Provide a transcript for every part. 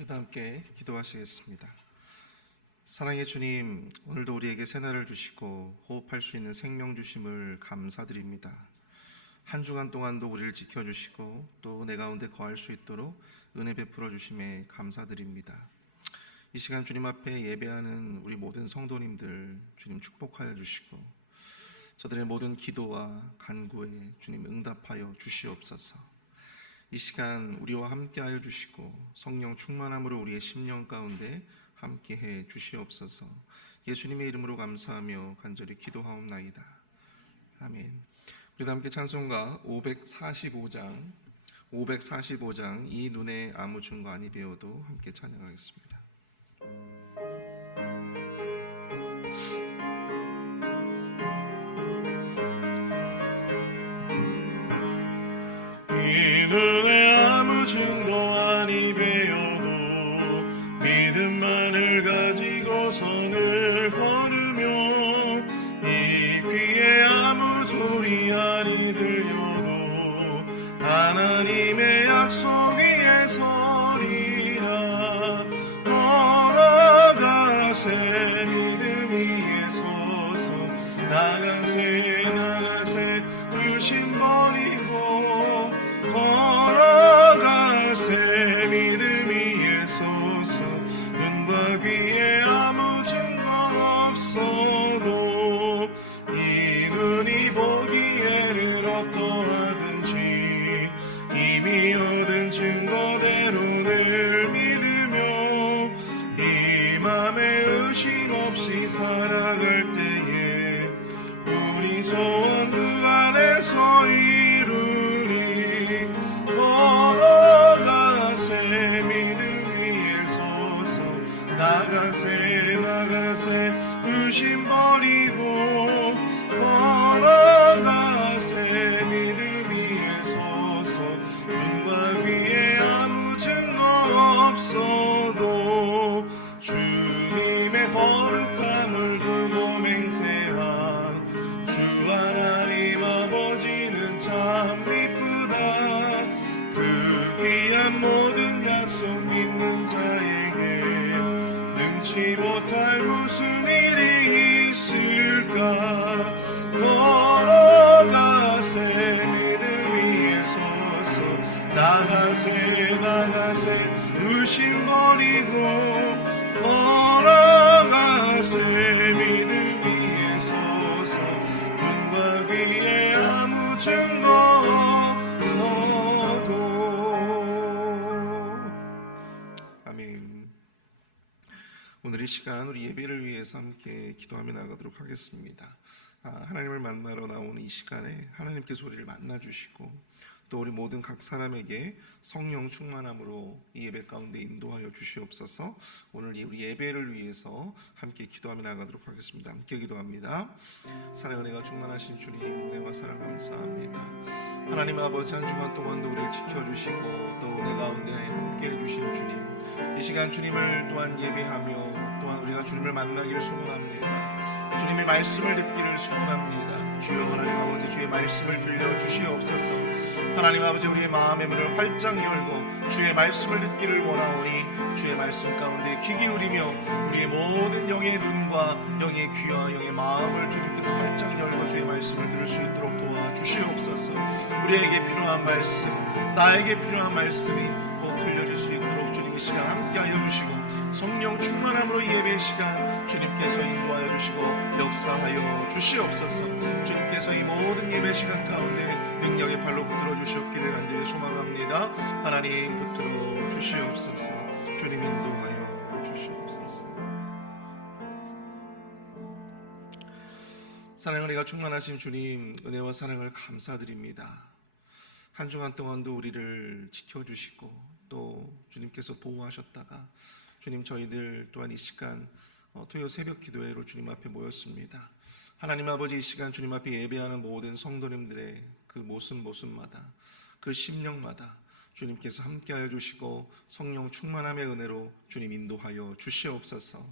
우리도 함께 기도하시겠습니다. 사랑의 주님, 오늘도 우리에게 새날을 주시고 호흡할 수 있는 생명 주심을 감사드립니다. 한 주간 동안도 우리를 지켜주시고 또 내 가운데 거할 수 있도록 은혜 베풀어 주심에 감사드립니다. 이 시간 주님 앞에 예배하는 우리 모든 성도님들 주님 축복하여 주시고 저들의 모든 기도와 간구에 주님 응답하여 주시옵소서. 이 시간 우리와 함께하여 주시고 성령 충만함으로 우리의 심령 가운데 함께해 주시옵소서. 예수님의 이름으로 감사하며 간절히 기도하옵나이다. 아멘. 우리도 함께 찬송가 545장 이 눈에 아무 증거 아니 배워도 함께 찬양하겠습니다. 이 눈에 아무 증거 아니 배워도 믿음만을 가지고 선을 걸으며 이 귀에 아무 소리 아니 들려도 하나님의 약속 위에 서리라. 걸어가세 믿음 위에 서서 나가세 의심 버리고 걸어가세 믿음 위에 서서 눈과 귀에 아무 증거 없어도 이 눈이 보기에는 어떠하든지 이미 얻은 증거대로 늘 믿으며 이 맘에 의심 없이 살아갈 때에 우리 소원 그 안에서 이루리. 걸어가세 믿음 위에 서서 나가세 의심 버리고 걸어가세 믿음 위에 서서 눈과 귀에 아무 증거 없어도 주님의 거룩함을 두고 맹세한 주 하나님 아버지는 참 이쁘다. 그 귀한 모든 약속 믿는 자에게 능치 못할 무슨 일이 있을까. 걸어가세 믿음 위에 서서 나가세 의심 버리고 걸어가세 믿음 위에 서서 눈과 귀에 아무 증거 없어도. 아멘. 오늘 이 시간 우리 예배를 위해서 함께 기도하며 나가도록 하겠습니다. 하나님을 만나러 나오는 이 시간에 하나님께서 우리를 만나주시고 또 우리 모든 각 사람에게 성령 충만함으로 이 예배 가운데 인도하여 주시옵소서. 오늘 우리 예배를 위해서 함께 기도하며 나가도록 하겠습니다. 함께 기도합니다. 사랑의 은혜가 충만하신 주님, 은혜와 사랑 감사합니다. 하나님 아버지, 한 주간 동안도 우리를 지켜주시고 또 은혜 가운데 함께 해주신 주님, 이 시간 주님을 또한 예배하며 또한 우리가 주님을 만나기를 소원합니다. 주님의 말씀을 듣기를 소원합니다. 주여 하나님 아버지, 주의 말씀을 들려주시옵소서. 하나님 아버지, 우리의 마음의 문을 활짝 열고 주의 말씀을 듣기를 원하오니 주의 말씀 가운데 귀 기울이며 우리의 모든 영의 눈과 영의 귀와 영의 마음을 주님께서 활짝 열고 주의 말씀을 들을 수 있도록 도와주시옵소서. 우리에게 필요한 말씀, 나에게 필요한 말씀이 꼭 들려질 수 있도록 주님 이 시간 함께하여 주시고 성령 충만함으로 예배 시간 주님께서 인도하여 주시고 역사하여 주시옵소서. 주님께서 이 모든 예배 시간 가운데 능력의 발로 붙들어 주셨기를 간절히 소망합니다. 하나님 붙들어 주시옵소서. 주님 인도하여 주시옵소서. 사랑의 은혜가 충만하신 주님, 은혜와 사랑을 감사드립니다. 한 주간 동안도 우리를 지켜주시고 또 주님께서 보호하셨다가 주님, 저희들 또한 이 시간 토요 새벽 기도회로 주님 앞에 모였습니다. 하나님 아버지, 이 시간 주님 앞에 예배하는 모든 성도님들의 그 모습마다 그 심령마다 주님께서 함께하여 주시고 성령 충만함의 은혜로 주님 인도하여 주시옵소서.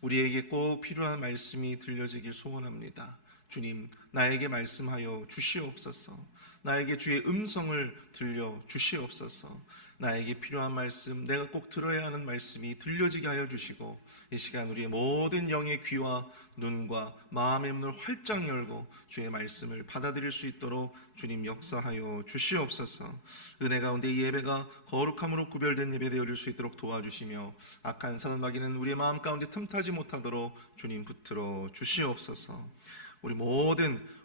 우리에게 꼭 필요한 말씀이 들려지길 소원합니다. 주님, 나에게 말씀하여 주시옵소서. 나에게 주의 음성을 들려 주시옵소서. 나에게 필요한 말씀, 내가 꼭 들어야 하는 말씀이 들려지게 하여 주시고, 이 시간 우리의 모든 영의 귀와 눈과 마음의 문을 활짝 열고 주의 말씀을 받아들일 수 있도록 주님 역사하여 주시옵소서. 은혜 가운데 이 예배가 거룩함으로 구별된 예배 되어질 수 있도록 도와주시며, 악한 선언마귀는 우리의 마음 가운데 틈타지 못하도록 주님 붙들어 주시옵소서.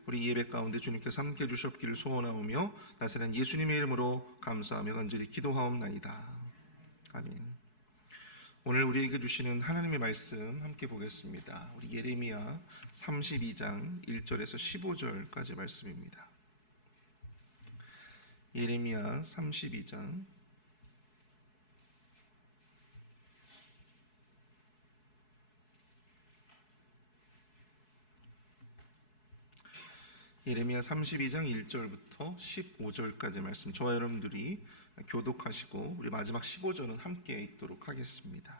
우리 예배 가운데 주님께서 함께 주셨기를 소원하오며 나사렛 예수님의 이름으로 감사하며 간절히 기도하옵나이다. 아멘. 오늘 우리에게 주시는 하나님의 말씀 함께 보겠습니다. 우리 예레미야 32장 1절에서 15절까지 말씀입니다. 예레미야 32장 예레미야 32장 1절부터 15절까지 말씀, 저와 여러분들이 교독하시고 우리 마지막 15절은 함께 읽도록 하겠습니다.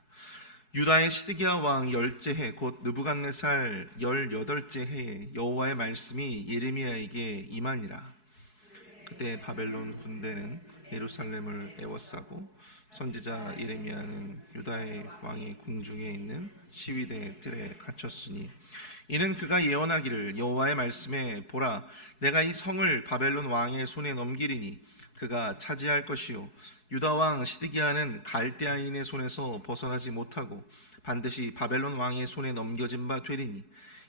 유다의 시드기야 왕 열째 해 곧 느부갓네살 18째 해에 여호와의 말씀이 예레미야에게 임하니라. 그때 바벨론 군대는 예루살렘을 에워싸고 선지자 예레미야는 유다의 왕의 궁중에 있는 시위대 뜰에 갇혔으니, 이는 그가 예언하기를 여호와의 말씀에 보라, 내가 이 성을 바벨론 왕의 손에 넘기리니 그가 차지할 것이요 유다 왕 시드기야는 갈대아인의 손에서 벗어나지 못하고 반드시 바벨론 왕의 손에 넘겨진 바 되리니,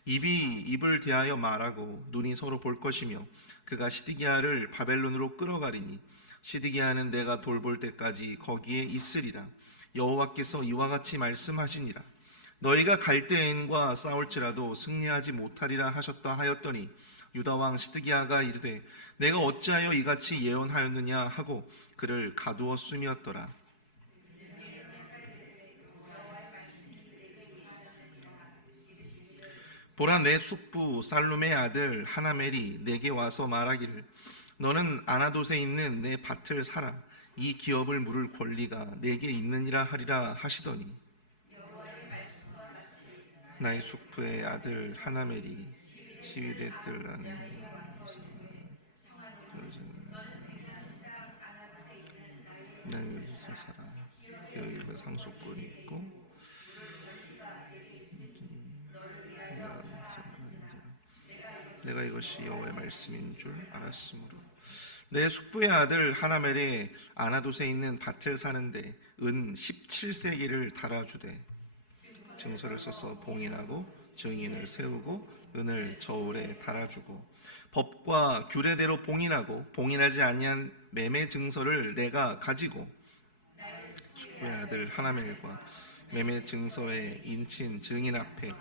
입이 입을 대하여 말하고 눈이 서로 볼 것이며 그가 시드기야를 바벨론으로 끌어가리니 시드기야는 내가 돌볼 때까지 거기에 있으리라. 여호와께서 이와 같이 말씀하시니라. 너희가 갈대인과 싸울지라도 승리하지 못하리라 하셨다 하였더니 유다 왕 시드기야가 이르되 내가 어찌하여 이같이 예언하였느냐 하고 그를 가두었음이었더라. 보라, 내 숙부 살룸의 아들 하나멜이 내게 와서 말하기를 너는 아나돗에 있는 내 밭을 사라. 이 기업을 물을 권리가 내게 있느니라 하리라 하시더니, 나의 숙부의 아들 하나멜이 시위대 뜰 안에 나의 밭을 사라. 그 입에 상속권이 있고 내가 이것이 여호와의 말씀인 줄 알았으므로 내 숙부의 아들 하나멜이 아나돗에 있는 밭을 사는데 은 17세기를 달아주되 증서를 써서 봉인하고 증인을 세우고 은을 저울에 달아주고 법과 규례대로 봉인하고 봉인하지 아니한 매매 증서를 내가 가지고 숙부의 아들 하나멜과 매매 증서의 인친 증인 앞에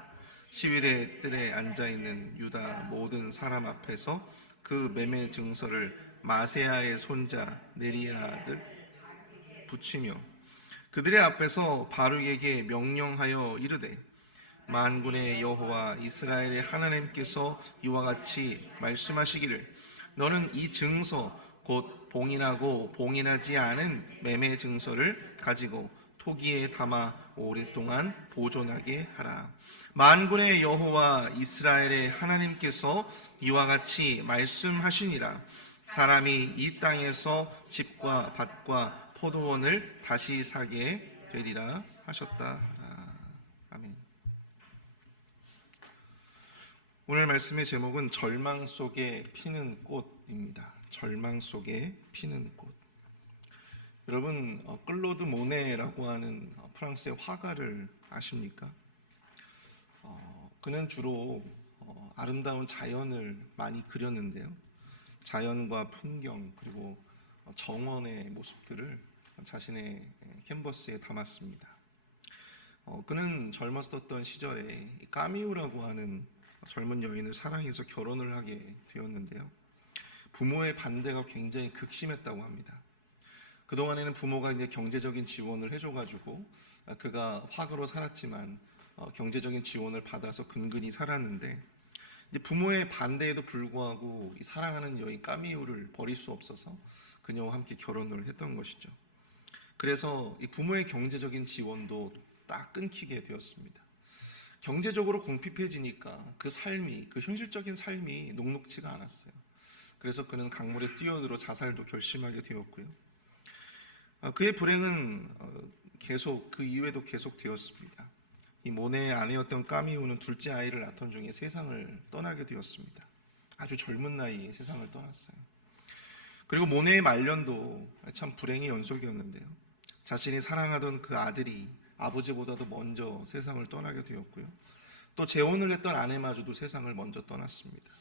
시위대 뜰에 앉아있는 유다 모든 사람 앞에서 그 매매 증서를 마세야의 손자 네리야 아들 붙이며 그들의 앞에서 바룩에게 명령하여 이르되, 만군의 여호와 이스라엘의 하나님께서 이와 같이 말씀하시기를 너는 이 증서 곧 봉인하고 봉인하지 않은 매매 증서를 가지고 토기에 담아 오랫동안 보존하게 하라. 만군의 여호와 이스라엘의 하나님께서 이와 같이 말씀하시니라. 사람이 이 땅에서 집과 밭과 포도원을 다시 사게 되리라 하셨다 하라. 아멘. 오늘 말씀의 제목은 절망 속에 피는 꽃입니다. 절망 속에 피는 꽃. 여러분, 클로드 모네라고 하는 프랑스의 화가를 아십니까? 그는 주로 아름다운 자연을 많이 그렸는데요. 자연과 풍경 그리고 정원의 모습들을 자신의 캔버스에 담았습니다. 그는 젊었었던 시절에 까미우라고 하는 젊은 여인을 사랑해서 결혼을 하게 되었는데요. 부모의 반대가 굉장히 극심했다고 합니다. 그동안에는 부모가 이제 경제적인 지원을 해줘가지고 그가 화가로 살았지만 경제적인 지원을 받아서 근근히 살았는데, 이제 부모의 반대에도 불구하고 이 사랑하는 여인 까미우를 버릴 수 없어서 그녀와 함께 결혼을 했던 것이죠. 그래서 이 부모의 경제적인 지원도 딱 끊기게 되었습니다. 경제적으로 궁핍해지니까 그 현실적인 삶이 녹록지가 않았어요. 그래서 그는 강물에 뛰어들어 자살도 결심하게 되었고요. 그의 불행은 계속 그 이후에도 계속되었습니다. 이 모네의 아내였던 까미우는 둘째 아이를 낳던 중에 세상을 떠나게 되었습니다. 아주 젊은 나이에 세상을 떠났어요. 그리고 모네의 말년도 참 불행의 연속이었는데요. 자신이 사랑하던 그 아들이 아버지보다도 먼저 세상을 떠나게 되었고요. 또 재혼을 했던 아내마저도 세상을 먼저 떠났습니다.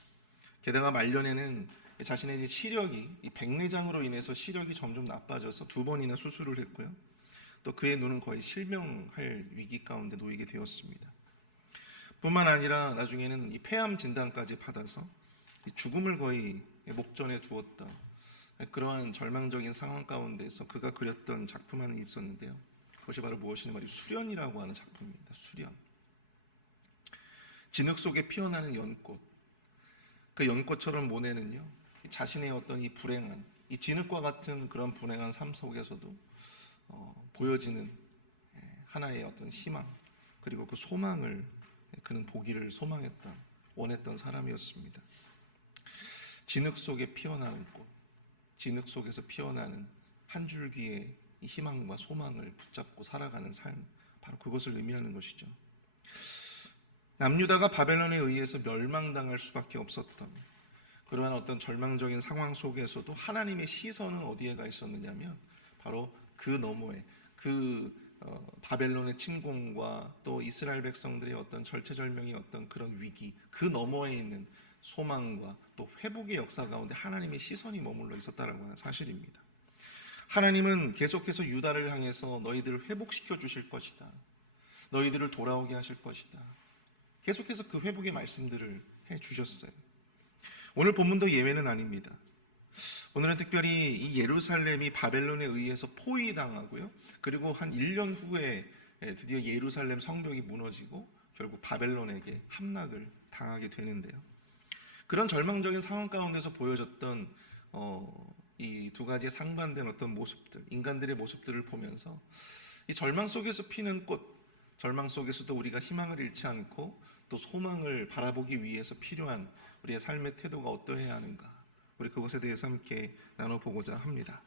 게다가 말년에는 자신의 시력이 이 백내장으로 인해서 시력이 점점 나빠져서 2번이나 수술을 했고요. 또 그의 눈은 거의 실명할 위기 가운데 놓이게 되었습니다. 뿐만 아니라 나중에는 이 폐암 진단까지 받아서 이 죽음을 거의 목전에 두었다. 그러한 절망적인 상황 가운데서 그가 그렸던 작품 하나 있었는데요. 그것이 바로 무엇이냐 말이에요. 수련이라고 하는 작품입니다. 수련. 진흙 속에 피어나는 연꽃. 그 연꽃처럼 모네는요, 자신의 어떤 이 불행한, 이 진흙과 같은 그런 불행한 삶 속에서도 보여지는 하나의 어떤 희망, 그리고 그 소망을 그는 보기를 소망했던, 원했던 사람이었습니다. 진흙 속에 피어나는 꽃, 진흙 속에서 피어나는 한 줄기의 이 희망과 소망을 붙잡고 살아가는 삶, 바로 그것을 의미하는 것이죠. 남유다가 바벨론에 의해서 멸망당할 수밖에 없었던 그러한 어떤 절망적인 상황 속에서도 하나님의 시선은 어디에 가 있었느냐면 바로 그 너머에 바벨론의 침공과 또 이스라엘 백성들의 어떤 절체절명의 어떤 그런 위기, 그 너머에 있는 소망과 또 회복의 역사 가운데 하나님의 시선이 머물러 있었다라고 하는 사실입니다. 하나님은 계속해서 유다를 향해서 너희들을 회복시켜 주실 것이다. 너희들을 돌아오게 하실 것이다. 계속해서 그 회복의 말씀들을 해 주셨어요. 오늘 본문도 예외는 아닙니다. 오늘은 특별히 이 예루살렘이 바벨론에 의해서 포위당하고요. 그리고 한 1년 후에 드디어 예루살렘 성벽이 무너지고 결국 바벨론에게 함락을 당하게 되는데요. 그런 절망적인 상황 가운데서 보여졌던 이 두 가지의 상반된 어떤 모습들, 인간들의 모습들을 보면서 이 절망 속에서 피는 꽃, 절망 속에서도 우리가 희망을 잃지 않고 또 소망을 바라보기 위해서 필요한 우리의 삶의 태도가 어떠해야 하는가, 우리 그것에 대해서 함께 나눠보고자 합니다.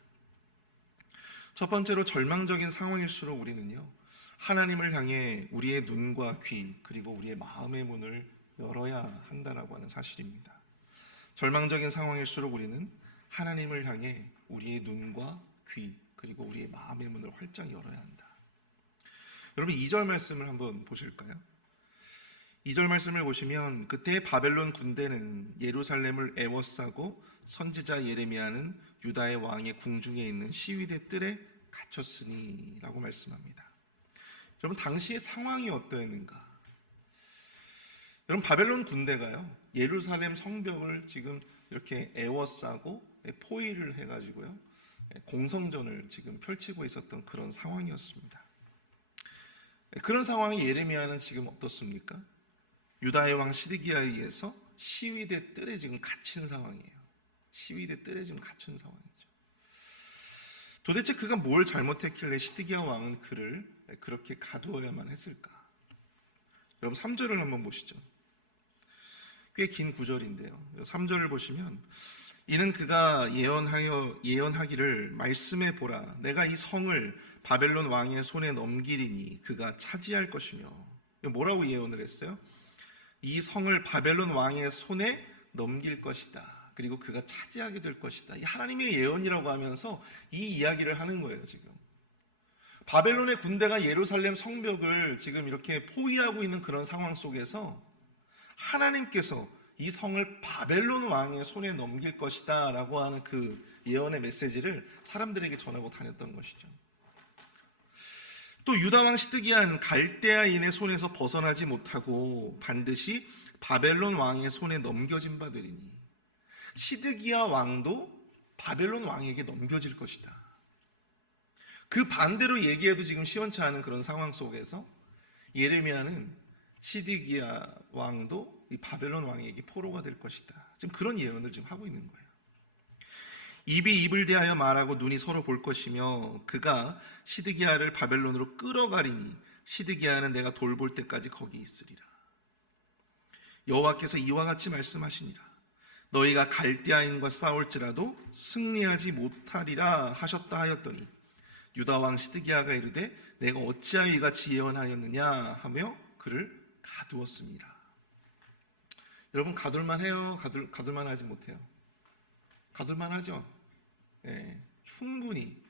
첫 번째로 절망적인 상황일수록 우리는요, 하나님을 향해 우리의 눈과 귀 그리고 우리의 마음의 문을 열어야 한다라고 하는 사실입니다. 절망적인 상황일수록 우리는 하나님을 향해 우리의 눈과 귀 그리고 우리의 마음의 문을 활짝 열어야 한다. 여러분 2절 말씀을 한번 보실까요? 2절 말씀을 보시면 그때 바벨론 군대는 예루살렘을 애워싸고 선지자 예레미야는 유다의 왕의 궁중에 있는 시위대 뜰에 갇혔으니 라고 말씀합니다. 여러분 당시의 상황이 어떠했는가? 여러분 바벨론 군대가요 예루살렘 성벽을 지금 이렇게 애워싸고 포위를 해가지고요 공성전을 지금 펼치고 있었던 그런 상황이었습니다. 그런 상황이 예레미야는 지금 어떻습니까? 유다의 왕 시드기야에 의해서 시위대 뜰에 지금 갇힌 상황이에요. 시위대 뜰에 지금 갇힌 상황이죠. 도대체 그가 뭘 잘못했길래 시드기야 왕은 그를 그렇게 가두어야만 했을까? 여러분 3절을 한번 보시죠. 꽤 긴 구절인데요. 3절을 보시면 이는 그가 예언하기를 말씀해 보라 내가 이 성을 바벨론 왕의 손에 넘기리니 그가 차지할 것이며, 뭐라고 예언을 했어요? 이 성을 바벨론 왕의 손에 넘길 것이다. 그리고 그가 차지하게 될 것이다. 이 하나님의 예언이라고 하면서 이 이야기를 하는 거예요. 지금 바벨론의 군대가 예루살렘 성벽을 지금 이렇게 포위하고 있는 그런 상황 속에서 하나님께서 이 성을 바벨론 왕의 손에 넘길 것이다 라고 하는 그 예언의 메시지를 사람들에게 전하고 다녔던 것이죠. 또 유다 왕 시드기야는 갈대아인의 손에서 벗어나지 못하고 반드시 바벨론 왕의 손에 넘겨진 바 되리니, 시드기야 왕도 바벨론 왕에게 넘겨질 것이다. 그 반대로 얘기해도 지금 시원치 않은 그런 상황 속에서 예레미야는 시드기야 왕도 이 바벨론 왕에게 포로가 될 것이다. 지금 그런 예언을 지금 하고 있는 거예요. 입이 입을 대하여 말하고 눈이 서로 볼 것이며 그가 시드기야를 바벨론으로 끌어가리니 시드기야는 내가 돌볼 때까지 거기 있으리라. 여호와께서 이와 같이 말씀하시니라. 너희가 갈대아인과 싸울지라도 승리하지 못하리라 하셨다 하였더니 유다 왕 시드기야가 이르되 내가 어찌하여 이같이 예언하였느냐 하며 그를 가두었습니다. 여러분, 가둘만 해요? 가둘만 하지 못해요? 가둘만 하죠. 네, 충분히.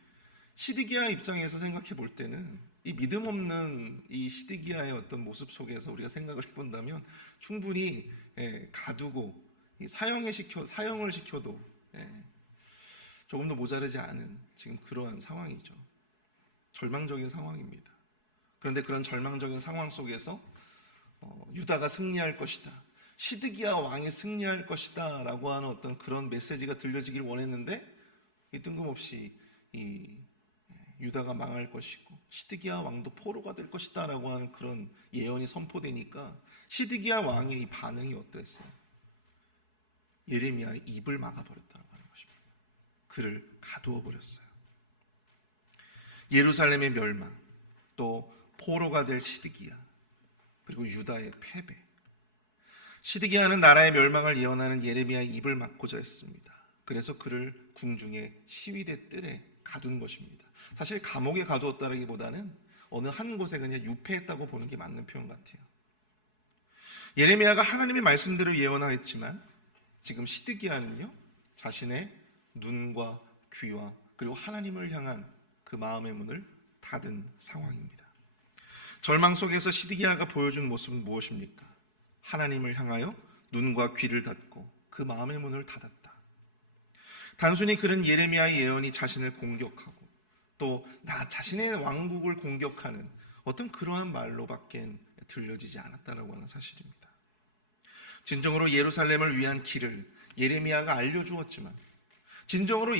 시드기야 입장에서 생각해 볼 때는 이 믿음 없는 이 시드기야의 어떤 모습 속에서 우리가 생각을 해본다면 충분히 가두고 사형을 시켜도 조금도 모자르지 않은 지금 그러한 상황이죠. 절망적인 상황입니다. 그런데 그런 절망적인 상황 속에서 유다가 승리할 것이다, 시드기야 왕이 승리할 것이다 라고 하는 어떤 그런 메시지가 들려지길 원했는데 이 뜬금없이 이 유다가 망할 것이고 시드기야 왕도 포로가 될 것이다 라고 하는 그런 예언이 선포되니까 시드기야 왕의 이 반응이 어땠어요? 예레미야의 입을 막아버렸다고 하는 것입니다. 그를 가두어 버렸어요. 예루살렘의 멸망, 또 포로가 될 시드기야, 그리고 유다의 패배. 시드기야는 나라의 멸망을 예언하는 예레미야의 입을 막고자 했습니다. 그래서 그를 궁중의 시위대 뜰에 가둔 것입니다. 사실 감옥에 가두었다기보다는 어느 한 곳에 그냥 유폐했다고 보는 게 맞는 표현 같아요. 예레미야가 하나님의 말씀대로 예언하였지만 지금 시드기야는요, 자신의 눈과 귀와 그리고 하나님을 향한 그 마음의 문을 닫은 상황입니다. 절망 속에서 시드기야가 보여준 모습은 무엇입니까? 하나님을 향하여 눈과 귀를 닫고 그 마음의 문을 닫았다. 단순히 그런 예레미야의 예언이 자신을 공격하고 또 나 자신의 왕국을 공격하는 어떤 그러한 말로밖에 들려지지 않았다라고 하는 사실입니다. 진정으로 예루살렘을 위한 길을 예레미야가 알려주었지만, 진정으로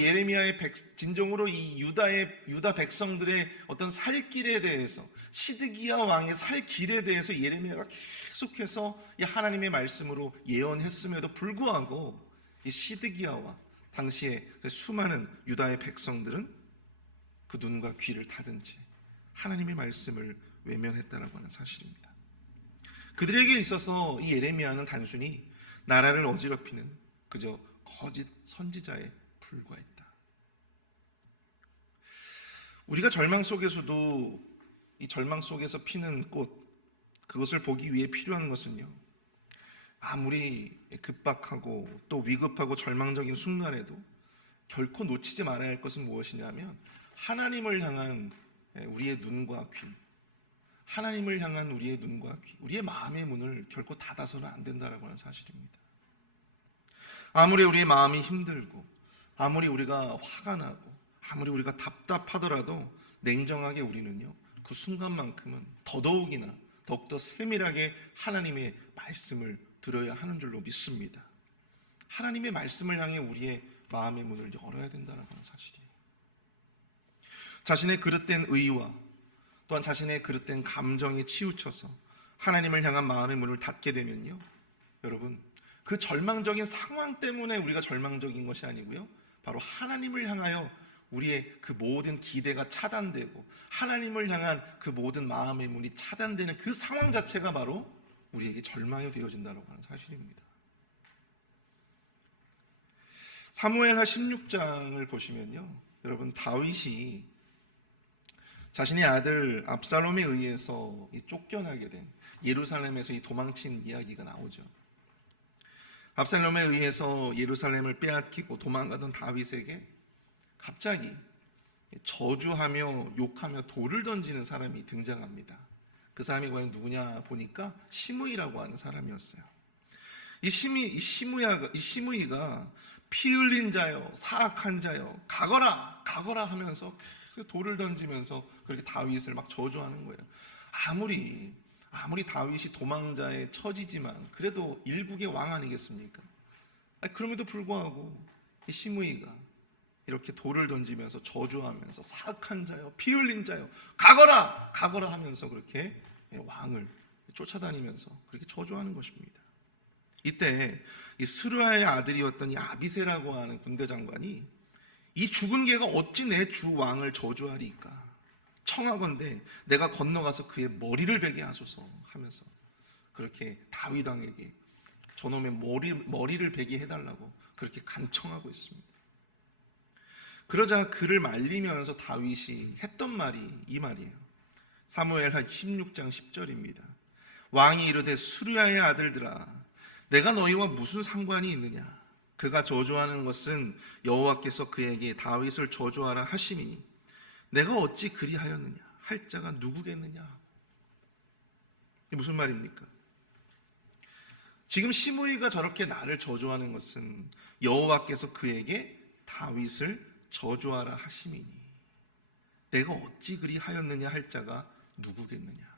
이 유다 백성들의 어떤 살 길에 대해서, 시드기야 왕의 살 길에 대해서 예레미야가 계속해서 이 하나님의 말씀으로 예언했음에도 불구하고 이 시드기야와 당시에 수많은 유다의 백성들은 그 눈과 귀를 닫은 채 하나님의 말씀을 외면했다라고 하는 사실입니다. 그들에게 있어서 이 예레미야는 단순히 나라를 어지럽히는 그저 거짓 선지자에 불과했다. 우리가 절망 속에서도 이 절망 속에서 피는 꽃, 그것을 보기 위해 필요한 것은요, 아무리 급박하고 또 위급하고 절망적인 순간에도 결코 놓치지 말아야 할 것은 무엇이냐면 하나님을 향한 우리의 눈과 귀, 하나님을 향한 우리의 눈과 귀, 우리의 마음의 문을 결코 닫아서는 안 된다라고 하는 사실입니다. 아무리 우리의 마음이 힘들고 아무리 우리가 화가 나고 아무리 우리가 답답하더라도 냉정하게 우리는요, 그 순간만큼은 더욱더 세밀하게 하나님의 말씀을 들어야 하는 줄로 믿습니다. 하나님의 말씀을 향해 우리의 마음의 문을 열어야 된다는 사실이에요. 자신의 그릇된 의와 또한 자신의 그릇된 감정에 치우쳐서 하나님을 향한 마음의 문을 닫게 되면요, 여러분, 그 절망적인 상황 때문에 우리가 절망적인 것이 아니고요, 바로 하나님을 향하여 우리의 그 모든 기대가 차단되고 하나님을 향한 그 모든 마음의 문이 차단되는 그 상황 자체가 바로 우리에게 절망이 되어진다고 하는 사실입니다. 사무엘하 16장을 보시면요, 여러분, 다윗이 자신의 아들 압살롬에 의해서 쫓겨나게 된, 예루살렘에서 도망친 이야기가 나오죠. 압살롬에 의해서 예루살렘을 빼앗기고 도망가던 다윗에게 갑자기 저주하며 욕하며 돌을 던지는 사람이 등장합니다. 그 사람이 과연 누구냐 보니까 시므이라고 하는 사람이었어요. 이 시므이가 피 흘린 자여, 사악한 자여, 가거라 하면서 돌을 던지면서 그렇게 다윗을 막 저주하는 거예요. 아무리 다윗이 도망자의 처지지만 그래도 일국의 왕 아니겠습니까? 그럼에도 불구하고 이 시므이가 이렇게 돌을 던지면서 저주하면서 사악한 자여, 피 흘린 자여, 가거라 하면서 그렇게 왕을 쫓아다니면서 그렇게 저주하는 것입니다. 이때 이 스루야의 아들이었던 이 아비세라고 하는 군대 장관이 이 죽은 개가 어찌 내 주 왕을 저주하리까? 청하건대 내가 건너가서 그의 머리를 베게 하소서 하면서 그렇게 다윗 왕에게 저놈의 머리를 베게 해달라고 그렇게 간청하고 있습니다. 그러자 그를 말리면서 다윗이 했던 말이 이 말이에요. 사무엘하 16장 10절입니다. 왕이 이르되 수르야의 아들들아, 내가 너희와 무슨 상관이 있느냐? 그가 저주하는 것은 여호와께서 그에게 다윗을 저주하라 하심이니 내가 어찌 그리하였느냐? 할 자가 누구겠느냐? 이게 무슨 말입니까? 지금 시므이가 저렇게 나를 저주하는 것은 여호와께서 그에게 다윗을 저주하라 하심이니 내가 어찌 그리하였느냐 할 자가 누구겠느냐.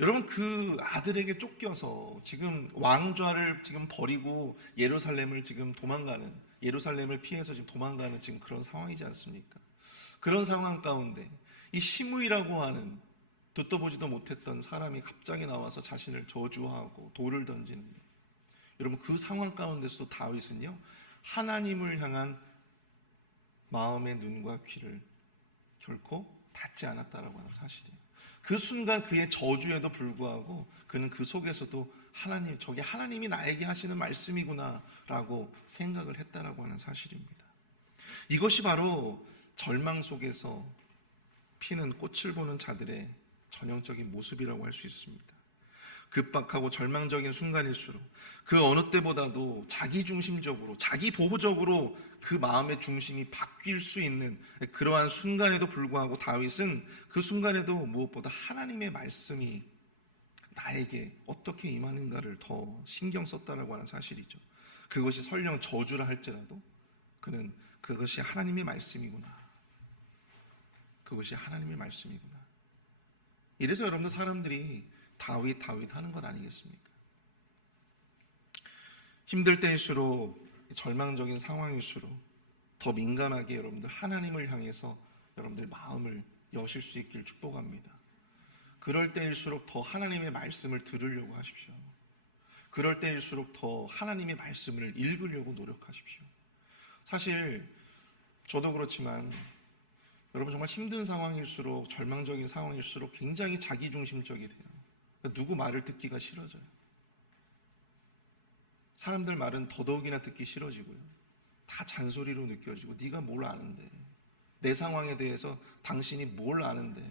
여러분, 그 아들에게 쫓겨서 지금 왕좌를 지금 버리고 예루살렘을 지금 도망가는, 예루살렘을 피해서 지금 도망가는 지금 그런 상황이지 않습니까? 그런 상황 가운데 이 시므이라고 하는 듣도 보지도 못했던 사람이 갑자기 나와서 자신을 저주하고 돌을 던지는, 여러분 그 상황 가운데서도 다윗은요 하나님을 향한 마음의 눈과 귀를 결코 닫지 않았다라고 하는 사실이에요. 그 순간 그의 저주에도 불구하고 그는 그 속에서도 하나님, 저게 하나님이 나에게 하시는 말씀이구나라고 생각을 했다라고 하는 사실입니다. 이것이 바로 절망 속에서 피는 꽃을 보는 자들의 전형적인 모습이라고 할 수 있습니다. 급박하고 절망적인 순간일수록 그 어느 때보다도 자기중심적으로, 자기보호적으로 그 마음의 중심이 바뀔 수 있는 그러한 순간에도 불구하고 다윗은 그 순간에도 무엇보다 하나님의 말씀이 나에게 어떻게 임하는가를 더 신경 썼다라고 하는 사실이죠. 그것이 설령 저주라 할지라도 그는 그것이 하나님의 말씀이구나, 그것이 하나님의 말씀이구나. 이래서 여러분들 사람들이 다윗 하는 것 아니겠습니까? 힘들 때일수록, 절망적인 상황일수록 더 민감하게 여러분들 하나님을 향해서 여러분들 마음을 여실 수 있길 축복합니다. 그럴 때일수록 더 하나님의 말씀을 들으려고 하십시오. 그럴 때일수록 더 하나님의 말씀을 읽으려고 노력하십시오. 사실 저도 그렇지만 여러분 정말 힘든 상황일수록, 절망적인 상황일수록 굉장히 자기중심적이 돼요. 누구 말을 듣기가 싫어져요. 사람들 말은 더더욱이나 듣기 싫어지고요. 다 잔소리로 느껴지고, 네가 뭘 아는데, 내 상황에 대해서 당신이 뭘 아는데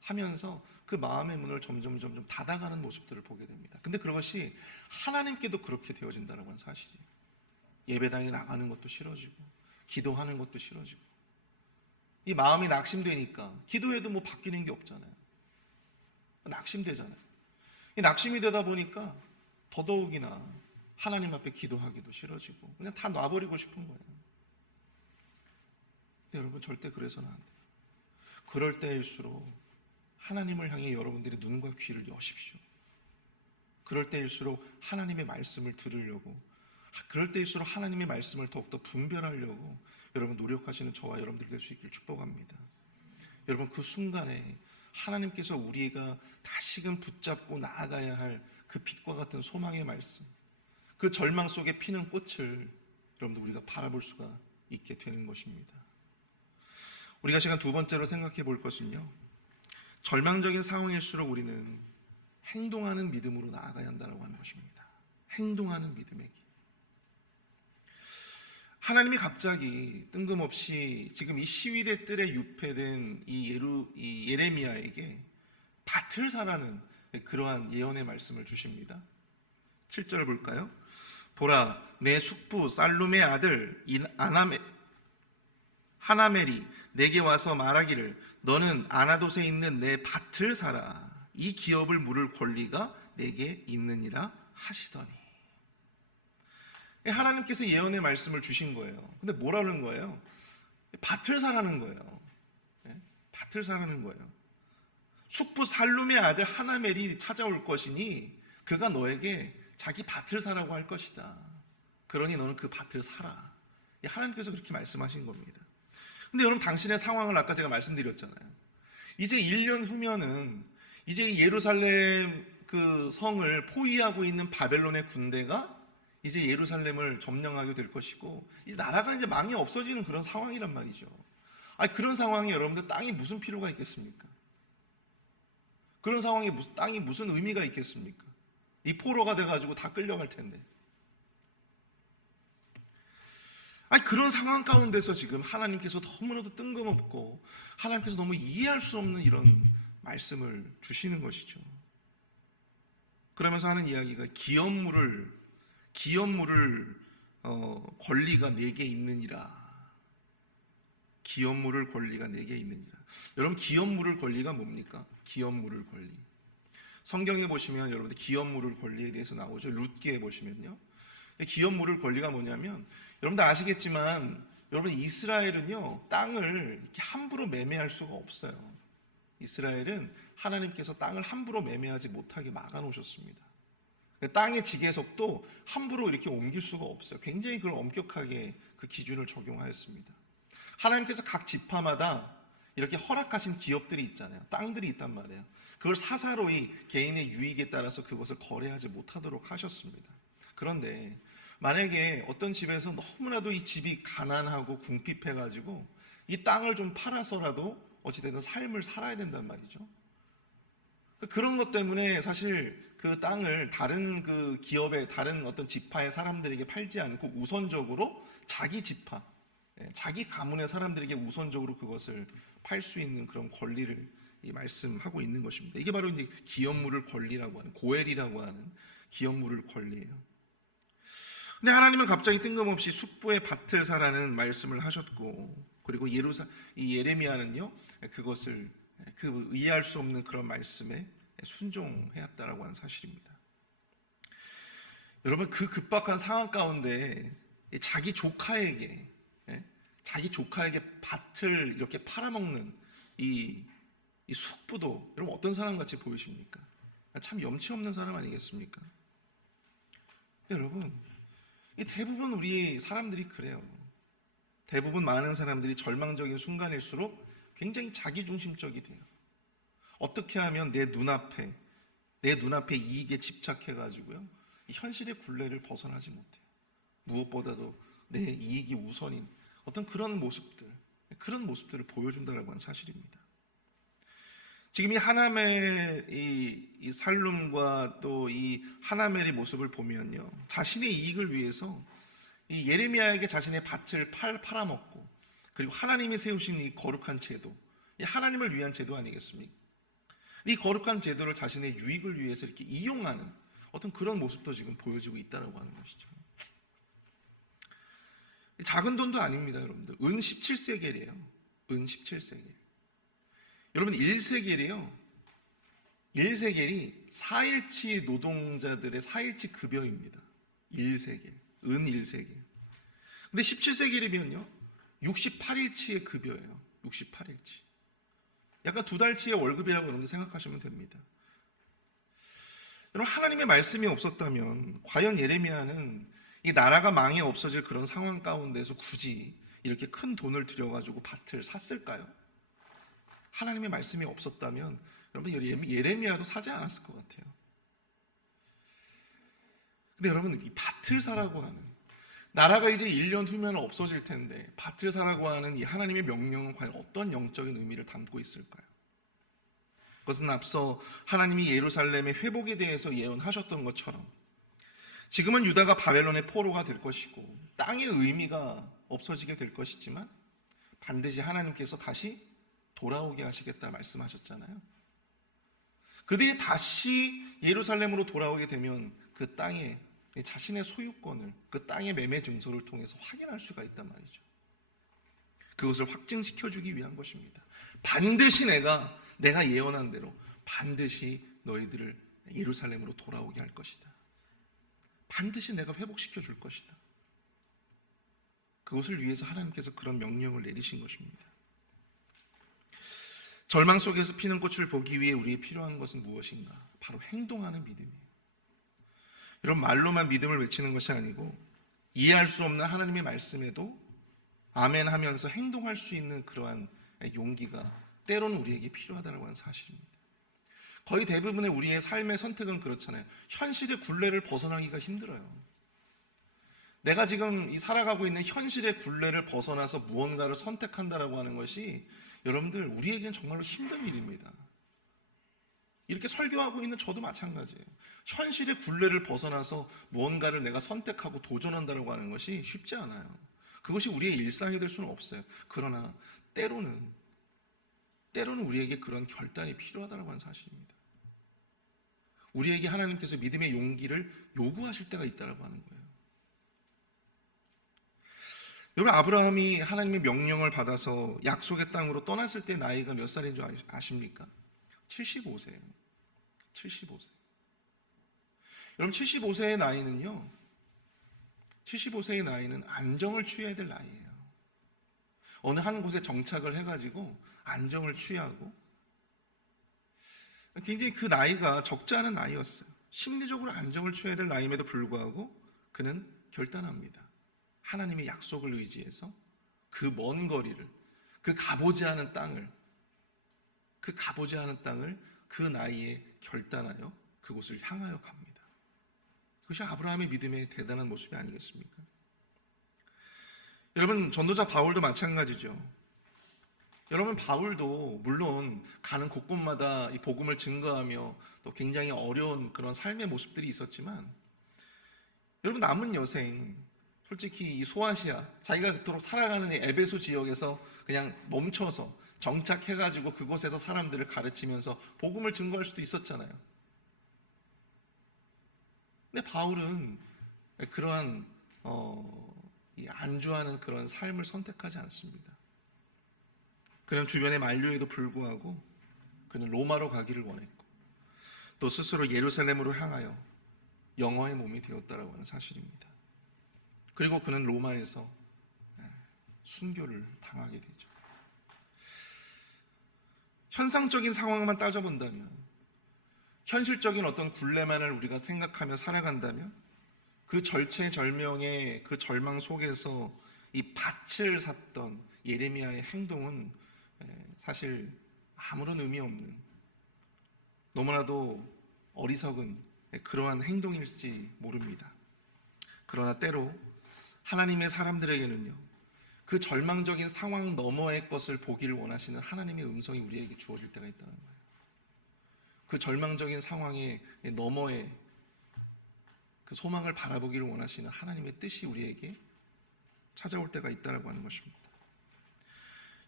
하면서 그 마음의 문을 점점 닫아가는 모습들을 보게 됩니다. 근데 그것이 하나님께도 그렇게 되어진다는 건 사실이에요. 예배당에 나가는 것도 싫어지고, 기도하는 것도 싫어지고, 이 마음이 낙심되니까 기도해도 뭐 바뀌는 게 없잖아요. 낙심되잖아요. 이 낙심이 되다 보니까 더더욱이나 하나님 앞에 기도하기도 싫어지고 그냥 다 놔버리고 싶은 거예요. 근데 여러분 절대 그래서는 안 돼요. 그럴 때일수록 하나님을 향해 여러분들이 눈과 귀를 여십시오. 그럴 때일수록 하나님의 말씀을 들으려고, 그럴 때일수록 하나님의 말씀을 더욱더 분별하려고 여러분 노력하시는 저와 여러분들 될 수 있길 축복합니다. 여러분 그 순간에 하나님께서 우리가 다시금 붙잡고 나아가야 할 그 빛과 같은 소망의 말씀, 그 절망 속에 피는 꽃을 여러분들 우리가 바라볼 수가 있게 되는 것입니다. 우리가 시간 두 번째로 생각해 볼 것은요, 절망적인 상황일수록 우리는 행동하는 믿음으로 나아가야 한다고 하는 것입니다. 행동하는 믿음의 길. 하나님이 갑자기 뜬금없이 지금 이 시위대 뜰에 유폐된 이 예레미야에게 밭을 사라는 그러한 예언의 말씀을 주십니다. 7절을 볼까요? 보라, 내 숙부 살룸의 아들 하나멜이 내게 와서 말하기를 너는 아나돗에 있는 내 밭을 사라. 이 기업을 물을 권리가 내게 있느니라 하시더니. 하나님께서 예언의 말씀을 주신 거예요. 근데 뭐라는 거예요? 밭을 사라는 거예요. 밭을 사라는 거예요. 숙부 살룸의 아들 하나멜이 찾아올 것이니 그가 너에게 자기 밭을 사라고 할 것이다. 그러니 너는 그 밭을 사라. 하나님께서 그렇게 말씀하신 겁니다. 근데 여러분 당신의 상황을 아까 제가 말씀드렸잖아요. 이제 1년 후면은 이제 예루살렘 그 성을 포위하고 있는 바벨론의 군대가 이제 예루살렘을 점령하게 될 것이고, 이 나라가 이제 망이 없어지는 그런 상황이란 말이죠. 그런 상황에 여러분들 땅이 무슨 필요가 있겠습니까? 그런 상황에 땅이 무슨 의미가 있겠습니까? 이 포로가 돼가지고 다 끌려갈 텐데. 아니, 그런 상황 가운데서 지금 하나님께서 너무나도 뜬금없고 하나님께서 너무 이해할 수 없는 이런 말씀을 주시는 것이죠. 그러면서 하는 이야기가 기업물을 권리가 내게 있느니라. 기업물을 권리가 내게 있느니라. 여러분, 기업물을 권리가 뭡니까? 기업물을 권리. 성경에 보시면 여러분들 기업물을 권리에 대해서 나오죠. 룻기에 보시면요. 기업물을 권리가 뭐냐면, 여러분들 아시겠지만 여러분, 이스라엘은요 땅을 이렇게 함부로 매매할 수가 없어요. 이스라엘은 하나님께서 땅을 함부로 매매하지 못하게 막아 놓으셨습니다. 땅의 지계석도 함부로 이렇게 옮길 수가 없어요. 굉장히 그걸 엄격하게 그 기준을 적용하였습니다. 하나님께서 각 지파마다 이렇게 허락하신 기업들이 있잖아요. 땅들이 있단 말이에요. 그걸 사사로이 개인의 유익에 따라서 그것을 거래하지 못하도록 하셨습니다. 그런데 만약에 어떤 집에서 너무나도 이 집이 가난하고 궁핍해가지고 이 땅을 좀 팔아서라도 어찌됐든 삶을 살아야 된단 말이죠. 그런 것 때문에 사실 그 땅을 다른 그 기업의 다른 어떤 지파의 사람들에게 팔지 않고 우선적으로 자기 지파, 자기 가문의 사람들에게 우선적으로 그것을 팔 수 있는 그런 권리를 말씀하고 있는 것입니다. 이게 바로 이제 기업물을 권리라고 하는, 고엘이라고 하는 기업물을 권리예요. 근데 하나님은 갑자기 뜬금없이 숙부의 밭을 사라는 말씀을 하셨고, 그리고 이 예레미야는요 그것을 그 이해할 수 없는 그런 말씀에 순종해왔다라고 하는 사실입니다. 여러분, 그 급박한 상황 가운데 자기 조카에게 밭을 이렇게 팔아먹는 이 숙부도 여러분 어떤 사람 같이 보이십니까? 참 염치 없는 사람 아니겠습니까? 여러분, 대부분 우리 사람들이 그래요. 대부분 많은 사람들이 절망적인 순간일수록 굉장히 자기중심적이 돼요. 어떻게 하면 내 눈앞에 이익에 집착해가지고요 이 현실의 굴레를 벗어나지 못해요. 무엇보다도 내 이익이 우선인 어떤 그런 모습들을 보여준다라고 하는 사실입니다. 지금 이 하나멜 이 살룸과 또 이 하나멜의 모습을 보면요, 자신의 이익을 위해서 이 예레미야에게 자신의 밭을 팔아먹고, 그리고 하나님이 세우신 이 거룩한 제도, 이 하나님을 위한 제도 아니겠습니까? 이 거룩한 제도를 자신의 유익을 위해서 이렇게 이용하는 어떤 그런 모습도 지금 보여지고 있다라고 하는 것이죠. 작은 돈도 아닙니다, 여러분들. 은 17세겔이에요. 은 17세겔. 여러분, 1세겔이요. 1세겔이 4일치 노동자들의 4일치 급여입니다. 1세겔. 은 1세겔. 근데 17세겔이면요. 68일치의 급여예요. 68일치. 약간 2달치의 월급이라고 여러분들 생각하시면 됩니다. 여러분, 하나님의 말씀이 없었다면 과연 예레미야는 이 나라가 망해 없어질 그런 상황 가운데서 굳이 이렇게 큰 돈을 들여가지고 밭을 샀을까요? 하나님의 말씀이 없었다면 여러분, 예레미야도 사지 않았을 것 같아요. 근데 여러분, 이 밭을 사라고 하는, 나라가 이제 1년 후면 없어질 텐데 밭을 사라고 하는 이 하나님의 명령은 과연 어떤 영적인 의미를 담고 있을까요? 그것은 앞서 하나님이 예루살렘의 회복에 대해서 예언하셨던 것처럼 지금은 유다가 바벨론의 포로가 될 것이고 땅의 의미가 없어지게 될 것이지만 반드시 하나님께서 다시 돌아오게 하시겠다 말씀하셨잖아요. 그들이 다시 예루살렘으로 돌아오게 되면 그 땅에 자신의 소유권을, 그 땅의 매매 증서를 통해서 확인할 수가 있단 말이죠. 그것을 확증시켜주기 위한 것입니다. 반드시 내가 예언한 대로 반드시 너희들을 예루살렘으로 돌아오게 할 것이다. 반드시 내가 회복시켜 줄 것이다. 그것을 위해서 하나님께서 그런 명령을 내리신 것입니다. 절망 속에서 피는 꽃을 보기 위해 우리에 필요한 것은 무엇인가? 바로 행동하는 믿음이에요. 이런 말로만 믿음을 외치는 것이 아니고 이해할 수 없는 하나님의 말씀에도 아멘 하면서 행동할 수 있는 그러한 용기가 때로는 우리에게 필요하다고 하는 사실입니다. 거의 대부분의 우리의 삶의 선택은 그렇잖아요. 현실의 굴레를 벗어나기가 힘들어요. 내가 지금 살아가고 있는 현실의 굴레를 벗어나서 무언가를 선택한다라고 하는 것이 여러분들 우리에게는 정말로 힘든 일입니다. 이렇게 설교하고 있는 저도 마찬가지예요. 현실의 굴레를 벗어나서 무언가를 내가 선택하고 도전한다라고 하는 것이 쉽지 않아요. 그것이 우리의 일상이 될 수는 없어요. 그러나 때로는 우리에게 그런 결단이 필요하다고 하는 사실입니다. 우리에게 하나님께서 믿음의 용기를 요구하실 때가 있다고 하는 거예요. 여러분, 아브라함이 하나님의 명령을 받아서 약속의 땅으로 떠났을 때 나이가 몇 살인 줄 아십니까? 75세예요. 75세. 여러분, 75세의 나이는요, 75세의 나이는 안정을 취해야 될 나이예요. 어느 한 곳에 정착을 해가지고 안정을 취하고, 굉장히 그 나이가 적지 않은 나이였어요. 심리적으로 안정을 취해야 될 나이임에도 불구하고 그는 결단합니다. 하나님의 약속을 의지해서 그 먼 거리를, 그 가보지 않은 땅을 그 나이에 결단하여 그곳을 향하여 갑니다. 그것이 아브라함의 믿음의 대단한 모습이 아니겠습니까? 여러분, 전도자 바울도 마찬가지죠. 여러분, 바울도 물론 가는 곳곳마다 이 복음을 증거하며 또 굉장히 어려운 그런 삶의 모습들이 있었지만, 여러분, 남은 여생, 솔직히 이 소아시아, 자기가 그토록 살아가는 이 에베소 지역에서 그냥 멈춰서 정착해가지고 그곳에서 사람들을 가르치면서 복음을 증거할 수도 있었잖아요. 근데 바울은 그러한 이 안주하는 그런 삶을 선택하지 않습니다. 그는 주변의 만류에도 불구하고 그는 로마로 가기를 원했고, 또 스스로 예루살렘으로 향하여 영어의 몸이 되었다라고 하는 사실입니다. 그리고 그는 로마에서 순교를 당하게 되죠. 현상적인 상황만 따져본다면, 현실적인 어떤 굴레만을 우리가 생각하며 살아간다면, 그 절체절명의 그 절망 속에서 이 밭을 샀던 예레미야의 행동은 사실 아무런 의미 없는, 너무나도 어리석은 그러한 행동일지 모릅니다. 그러나 때로 하나님의 사람들에게는요, 그 절망적인 상황 너머의 것을 보기를 원하시는 하나님의 음성이 우리에게 주어질 때가 있다는 거예요. 그 절망적인 상황의 너머에 그 소망을 바라보기를 원하시는 하나님의 뜻이 우리에게 찾아올 때가 있다고 하는 것입니다.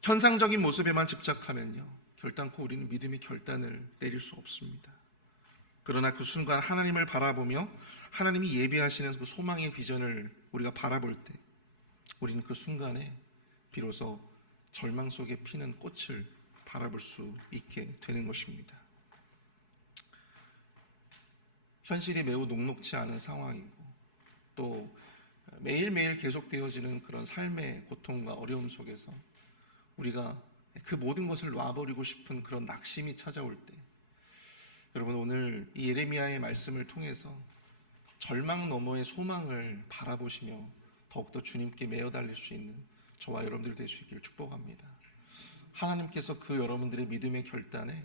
현상적인 모습에만 집착하면요, 결단코 우리는 믿음의 결단을 내릴 수 없습니다. 그러나 그 순간 하나님을 바라보며 하나님이 예비하시는 그 소망의 비전을 우리가 바라볼 때, 우리는 그 순간에 비로소 절망 속에 피는 꽃을 바라볼 수 있게 되는 것입니다. 현실이 매우 녹록지 않은 상황이고, 또 매일매일 계속되어지는 그런 삶의 고통과 어려움 속에서 우리가 그 모든 것을 놔버리고 싶은 그런 낙심이 찾아올 때, 여러분, 오늘 이 예레미야의 말씀을 통해서 절망 너머의 소망을 바라보시며 더욱더 주님께 매어 달릴 수 있는 저와 여러분들 되시기를 축복합니다. 하나님께서 그 여러분들의 믿음의 결단에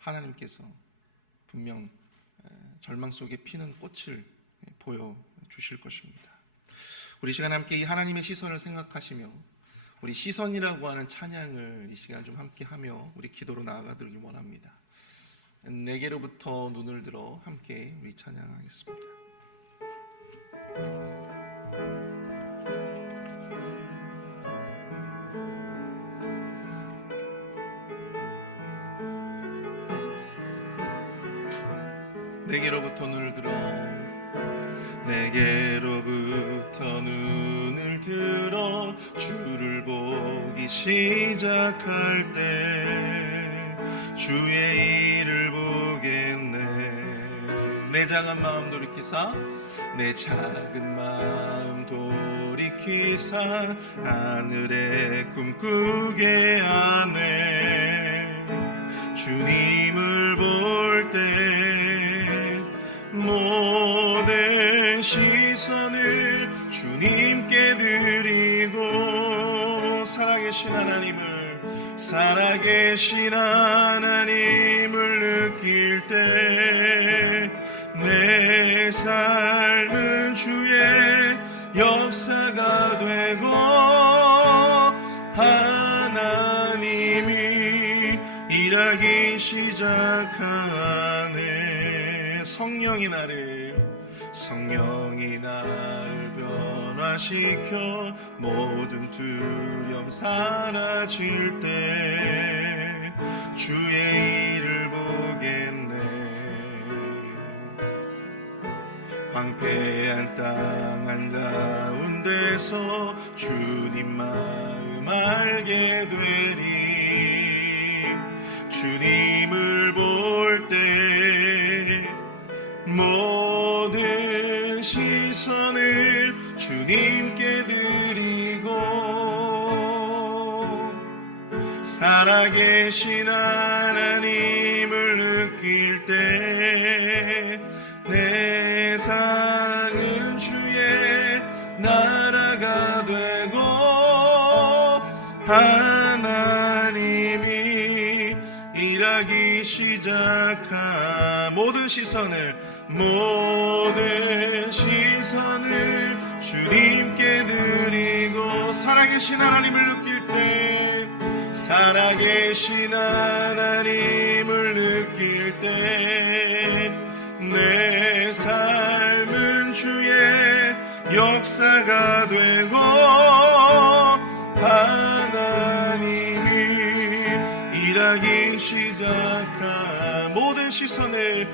하나님께서 분명 절망 속에 피는 꽃을 보여주실 것입니다. 우리 시간 함께 이 하나님의 시선을 생각하시며 우리 시선이라고 하는 찬양을 이 시간 좀 함께 하며 우리 기도로 나아가도록 원합니다. 내게로부터 눈을 들어 함께 우리 찬양하겠습니다. 내게로부터 눈을 들어, 내게로부터 눈을 들어 주를 보기 시작할 때 주의 일을 보겠네. 내 작은 마음 돌이키사, 내 작은 마음 돌이키사 하늘에 꿈꾸게 하네. 주님을 볼 때 모든 시선을 주님께 드리고, 살아계신 하나님을 느낄 때 내 삶은 주의 역사가 되고 하나님이 일하기 시작하네. 성령이 나를 변화시키네. 변화시켜 모든 두려움 사라질 때 주의 일을 보겠네. 황폐한 땅 한가운데서 주님 마음 알게 되리. 주님을 볼 때 모든 시선을 주님께 드리고 살아계신 하나님을 느낄 때 내 삶은 주의 나라가 되고 하나님이 일하기 시작한 모든 시선을 주님께 드리고 살아계신 하나님을 느낄 때 살아계신 하나님을 느낄 때 내 삶은 주의 역사가 되고 하나님이 일하기 시작한 모든 시선을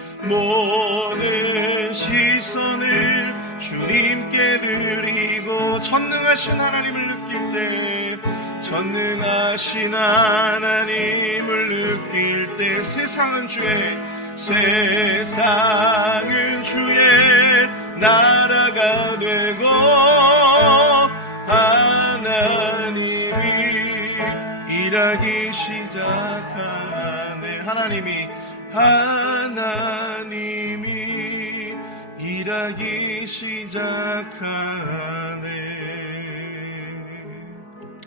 주님께 드리고 전능하신 하나님을 느낄 때 전능하신 하나님을 느낄 때 세상은 주의 나라가 되고 하나님이 일하기 시작하네. 하나님이 일하기 시작하네.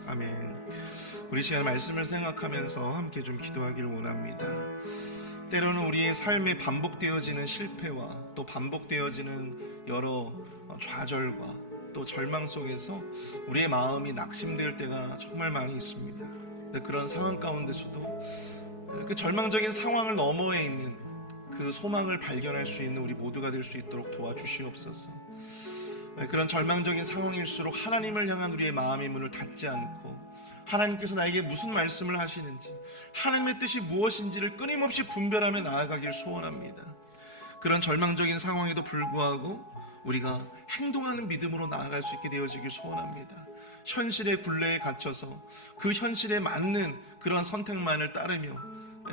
아멘. 우리 시간 말씀을 생각하면서 함께 좀 기도하기를 원합니다. 때로는 우리의 삶에 반복되어지는 실패와 또 반복되어지는 여러 좌절과 또 절망 속에서 우리의 마음이 낙심될 때가 정말 많이 있습니다. 근데 그런 상황 가운데서도 그 절망적인 상황을 너머에 있는 그 소망을 발견할 수 있는 우리 모두가 될 수 있도록 도와주시옵소서. 그런 절망적인 상황일수록 하나님을 향한 우리의 마음의 문을 닫지 않고 하나님께서 나에게 무슨 말씀을 하시는지 하나님의 뜻이 무엇인지를 끊임없이 분별하며 나아가길 소원합니다. 그런 절망적인 상황에도 불구하고 우리가 행동하는 믿음으로 나아갈 수 있게 되어지길 소원합니다. 현실의 굴레에 갇혀서 그 현실에 맞는 그런 선택만을 따르며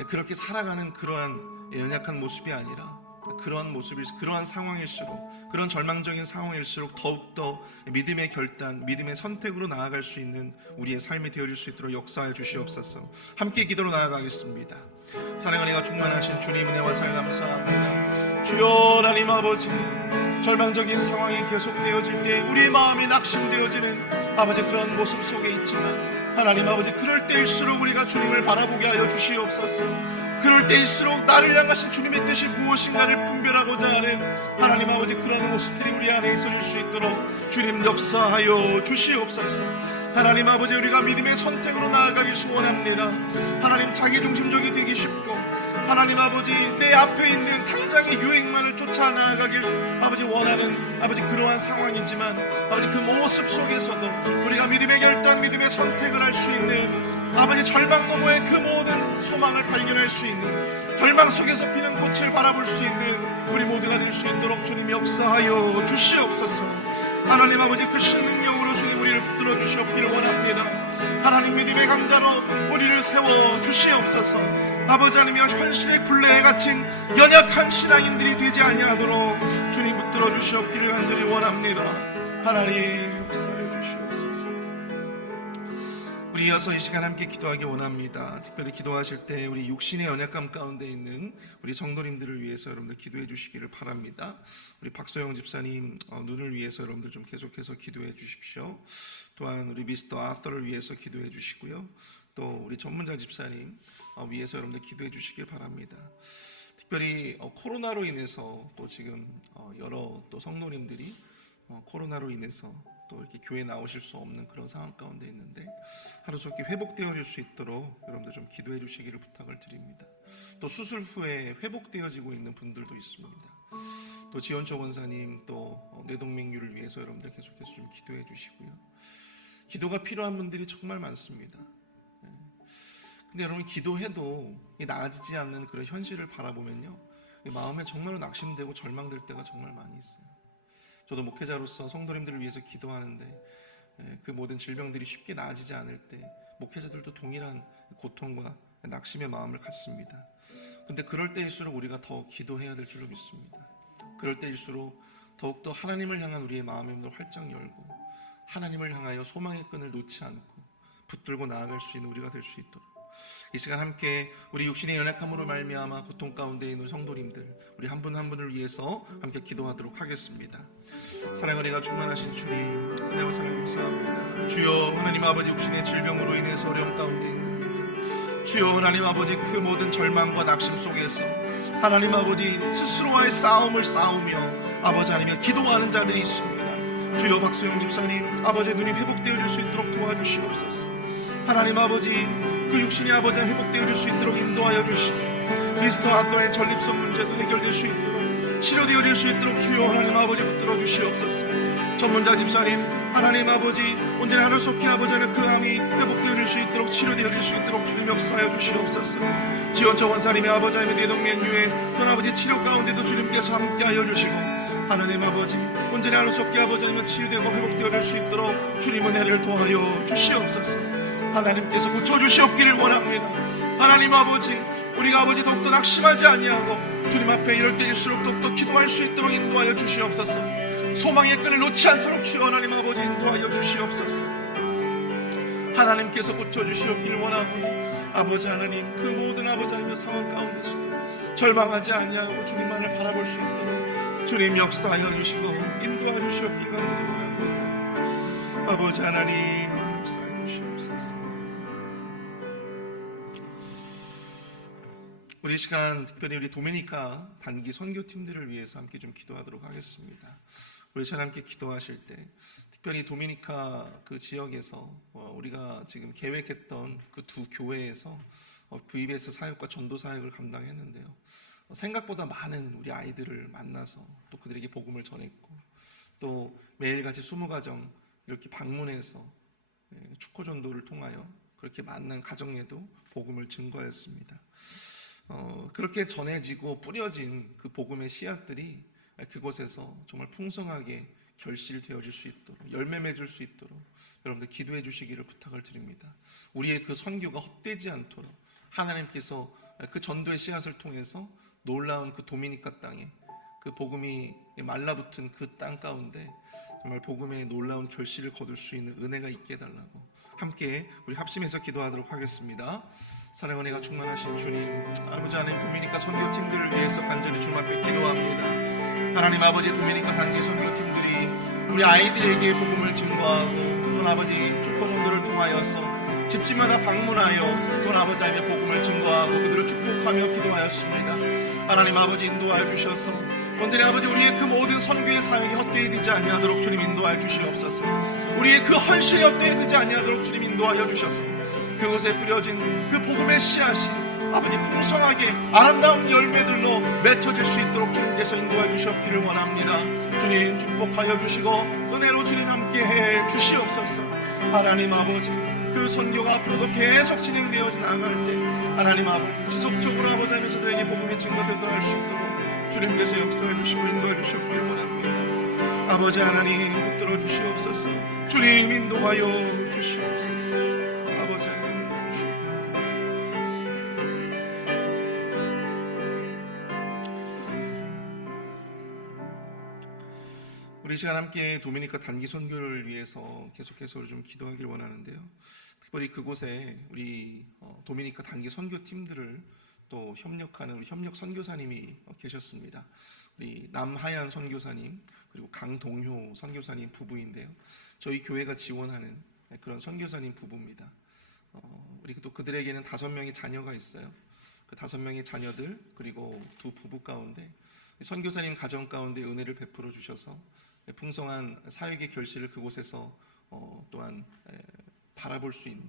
그렇게 살아가는 그러한 연약한 모습이 아니라 그러한 상황일수록 그런 절망적인 상황일수록 더욱더 믿음의 결단, 믿음의 선택으로 나아갈 수 있는 우리의 삶이 되어질 수 있도록 역사해 주시옵소서. 함께 기도로 나아가겠습니다. 사랑하는 이가 충만하신 주님 은혜와 살 감사합니다. 주여 하나님 아버지, 절망적인 상황이 계속되어질 때 우리의 마음이 낙심되어지는 아버지 그런 모습 속에 있지만 하나님 아버지 그럴 때일수록 우리가 주님을 바라보게 하여 주시옵소서. 그럴 때일수록 나를 향하신 주님의 뜻이 무엇인가를 분별하고자 하는 하나님 아버지 그런 모습들이 우리 안에 있어질 수 있도록 주님 역사하여 주시옵소서. 하나님 아버지 우리가 믿음의 선택으로 나아가길 소원합니다. 하나님 자기중심적이 되기 쉽고 하나님 아버지 내 앞에 있는 당장의 유행만을 쫓아 나아가길 아버지 원하는 아버지 그러한 상황이지만 아버지 그 모습 속에서도 우리가 믿음의 결단, 믿음의 선택을 할 수 있는 아버지 절망 너머의 그 모든 소망을 발견할 수 있는 절망 속에서 피는 꽃을 바라볼 수 있는 우리 모두가 될 수 있도록 주님 역사하여 주시옵소서. 하나님 아버지 그 신능력으로 주님 우리를 붙들어 주시옵기를 원합니다. 하나님 믿음의 강자로 우리를 세워 주시옵소서. 아버지 하나님 현실의 굴레에 갇힌 연약한 신앙인들이 되지 아니하도록 주님 붙들어 주시옵기를 간절히 원합니다. 하나님 역사해 주시옵소서. 우리 이어서 이 시간 함께 기도하기 원합니다. 특별히 기도하실 때 우리 육신의 연약감 가운데 있는 우리 성도님들을 위해서 여러분들 기도해 주시기를 바랍니다. 우리 박소영 집사님 눈을 위해서 여러분들 좀 계속해서 기도해 주십시오. 또한 우리 미스터 아서를 위해서 기도해 주시고요. 또 우리 전문자 집사님 위해서 여러분들 기도해 주시길 바랍니다. 특별히 코로나로 인해서 또 지금 여러 또 성도님들이 코로나로 인해서 또 이렇게 교회 나오실 수 없는 그런 상황 가운데 있는데 하루속히 회복되어질 수 있도록 여러분들 좀 기도해 주시기를 부탁을 드립니다. 또 수술 후에 회복되어지고 있는 분들도 있습니다. 또 지원초 권사님 또 뇌동맥류를 위해서 여러분들 계속해서 좀 기도해 주시고요. 기도가 필요한 분들이 정말 많습니다. 근데 여러분 기도해도 나아지지 않는 그런 현실을 바라보면요, 마음에 정말로 낙심되고 절망될 때가 정말 많이 있어요. 저도 목회자로서 성도님들을 위해서 기도하는데 그 모든 질병들이 쉽게 나아지지 않을 때 목회자들도 동일한 고통과 낙심의 마음을 갖습니다. 근데 그럴 때일수록 우리가 더 기도해야 될 줄로 믿습니다. 그럴 때일수록 더욱더 하나님을 향한 우리의 마음의 문을 활짝 열고 하나님을 향하여 소망의 끈을 놓지 않고 붙들고 나아갈 수 있는 우리가 될 수 있도록 이 시간 함께 우리 육신의 연약함으로 말미암아 고통 가운데 있는 성도님들 우리 한 분 한 분을 위해서 함께 기도하도록 하겠습니다. 사랑을 내가 충만하신 주님, 은혜와 사랑 감사합니다. 주여 하나님 아버지, 육신의 질병으로 인해서 어려움 가운데 있는 분들, 주여 하나님 아버지, 그 모든 절망과 낙심 속에서 하나님 아버지 스스로와의 싸움을 싸우며 아버지 하나님의 기도하는 자들이 있습니다. 주여 박수영 집사님 아버지의 눈이 회복되어질 수 있도록 도와주시옵소서. 하나님 아버지, 그 육신의 아버지가 회복되어질 수 있도록 인도하여 주시고 미스터 아서의 전립선 문제도 해결될 수 있도록 치료되어질 수 있도록 주여 하나님 아버지 붙들어 주시옵소서. 전문자 집사님 하나님 아버지, 언제나 하늘 속히 아버지 하나님 그 암이 회복되어질 수 있도록 치료되어질 수 있도록 주님 역사하여 주시옵소서. 지원처 원사님의 아버지 하나님의 뇌동맥류의 현 아버지 치료 가운데도 주님께서 함께하여 주시고 하나님 아버지, 언제나 하늘 속히 아버지 하나님 치유되고 회복되어질 수 있도록 주님 은혜를 도하여 주시옵소서. 하나님께서 고쳐주시옵기를 원합니다. 하나님 아버지, 우리가 아버지 더욱더 낙심하지 아니하고 주님 앞에 이럴 때일수록 더욱더 기도할 수 있도록 인도하여 주시옵소서. 소망의 끈을 놓지 않도록 주여 하나님 아버지 인도하여 주시옵소서. 하나님께서 고쳐주시옵기를 원하오니 아버지 하나님, 그 모든 아버지 하나님의 상황 가운데서도 절망하지 아니하고 주님만을 바라볼 수 있도록 주님 역사하여 주시고 인도하여 주시옵기를 간절히 원합니다. 아버지 하나님 역사하여 주시옵소서. 우리 이 시간 특별히 우리 도미니카 단기 선교팀들을 위해서 함께 좀 기도하도록 하겠습니다. 우리 시간 함께 기도하실 때 특별히 도미니카 그 지역에서 우리가 지금 계획했던 그 두 교회에서 VBS 사역과 전도 사역을 감당했는데요, 생각보다 많은 우리 아이들을 만나서 또 그들에게 복음을 전했고 또 매일같이 20가정 이렇게 방문해서 축호 전도를 통하여 그렇게 만난 가정에도 복음을 증거했습니다. 그렇게 전해지고 뿌려진 그 복음의 씨앗들이 그곳에서 정말 풍성하게 결실되어질 수 있도록 열매 맺을 수 있도록 여러분들 기도해 주시기를 부탁을 드립니다. 우리의 그 선교가 헛되지 않도록 하나님께서 그 전도의 씨앗을 통해서 놀라운 그 도미니카 땅에 그 복음이 말라붙은 그 땅 가운데 정말 복음의 놀라운 결실을 거둘 수 있는 은혜가 있게 해달라고 함께 우리 합심해서 기도하도록 하겠습니다. 사랑의 은혜가 충만하신 주님, 아버지 하나님, 도미니카 선교팀들을 위해서 간절히 주님 앞에 기도합니다. 하나님 아버지, 도미니카 단기 선교팀들이 우리 아이들에게 복음을 증거하고 또 아버지 축복 전도를 통하여서 집집마다 방문하여 또 아버지 하나님의 복음을 증거하고 그들을 축복하며 기도하였습니다. 하나님 아버지 인도하여 주셔서 언제나 아버지 우리의 그 모든 선교의 사역이 헛되이 되지 아니하도록 주님 인도하여 주시옵소서. 우리의 그 헌신이 헛되이 되지 아니하도록 주님 인도하여 주셔서 그곳에 뿌려진 그 복음의 씨앗이 아버지 풍성하게 아름다운 열매들로 맺혀질 수 있도록 주님께서 인도해 주셨기를 원합니다. 주님 축복하여 주시고 은혜로 주님 함께해 주시옵소서. 하나님 아버지, 그 선교가 앞으로도 계속 진행되어져 나갈 때 하나님 아버지 지속적으로 아버지 하나님 저들에게 복음의 증거들을 할 수 있도록 주님께서 역사해 주시고 인도해 주셨기를 원합니다. 아버지 하나님 붙들어 주시옵소서. 주님 인도하여 주시옵소서. 아버지 하나님 우리 시간 함께 도미니카 단기 선교를 위해서 계속해서 좀 기도하길 원하는데요, 특별히 그곳에 우리 도미니카 단기 선교팀들을 또 협력하는 우리 협력 선교사님이 계셨습니다. 우리 남하얀 선교사님 그리고 강동효 선교사님 부부인데요, 저희 교회가 지원하는 그런 선교사님 부부입니다. 우리 또 그들에게는 5명의 자녀가 있어요. 그 5명의 자녀들 그리고 두 부부 가운데 선교사님 가정 가운데 은혜를 베풀어 주셔서 풍성한 사역의 결실을 그곳에서 또한 바라볼 수 있는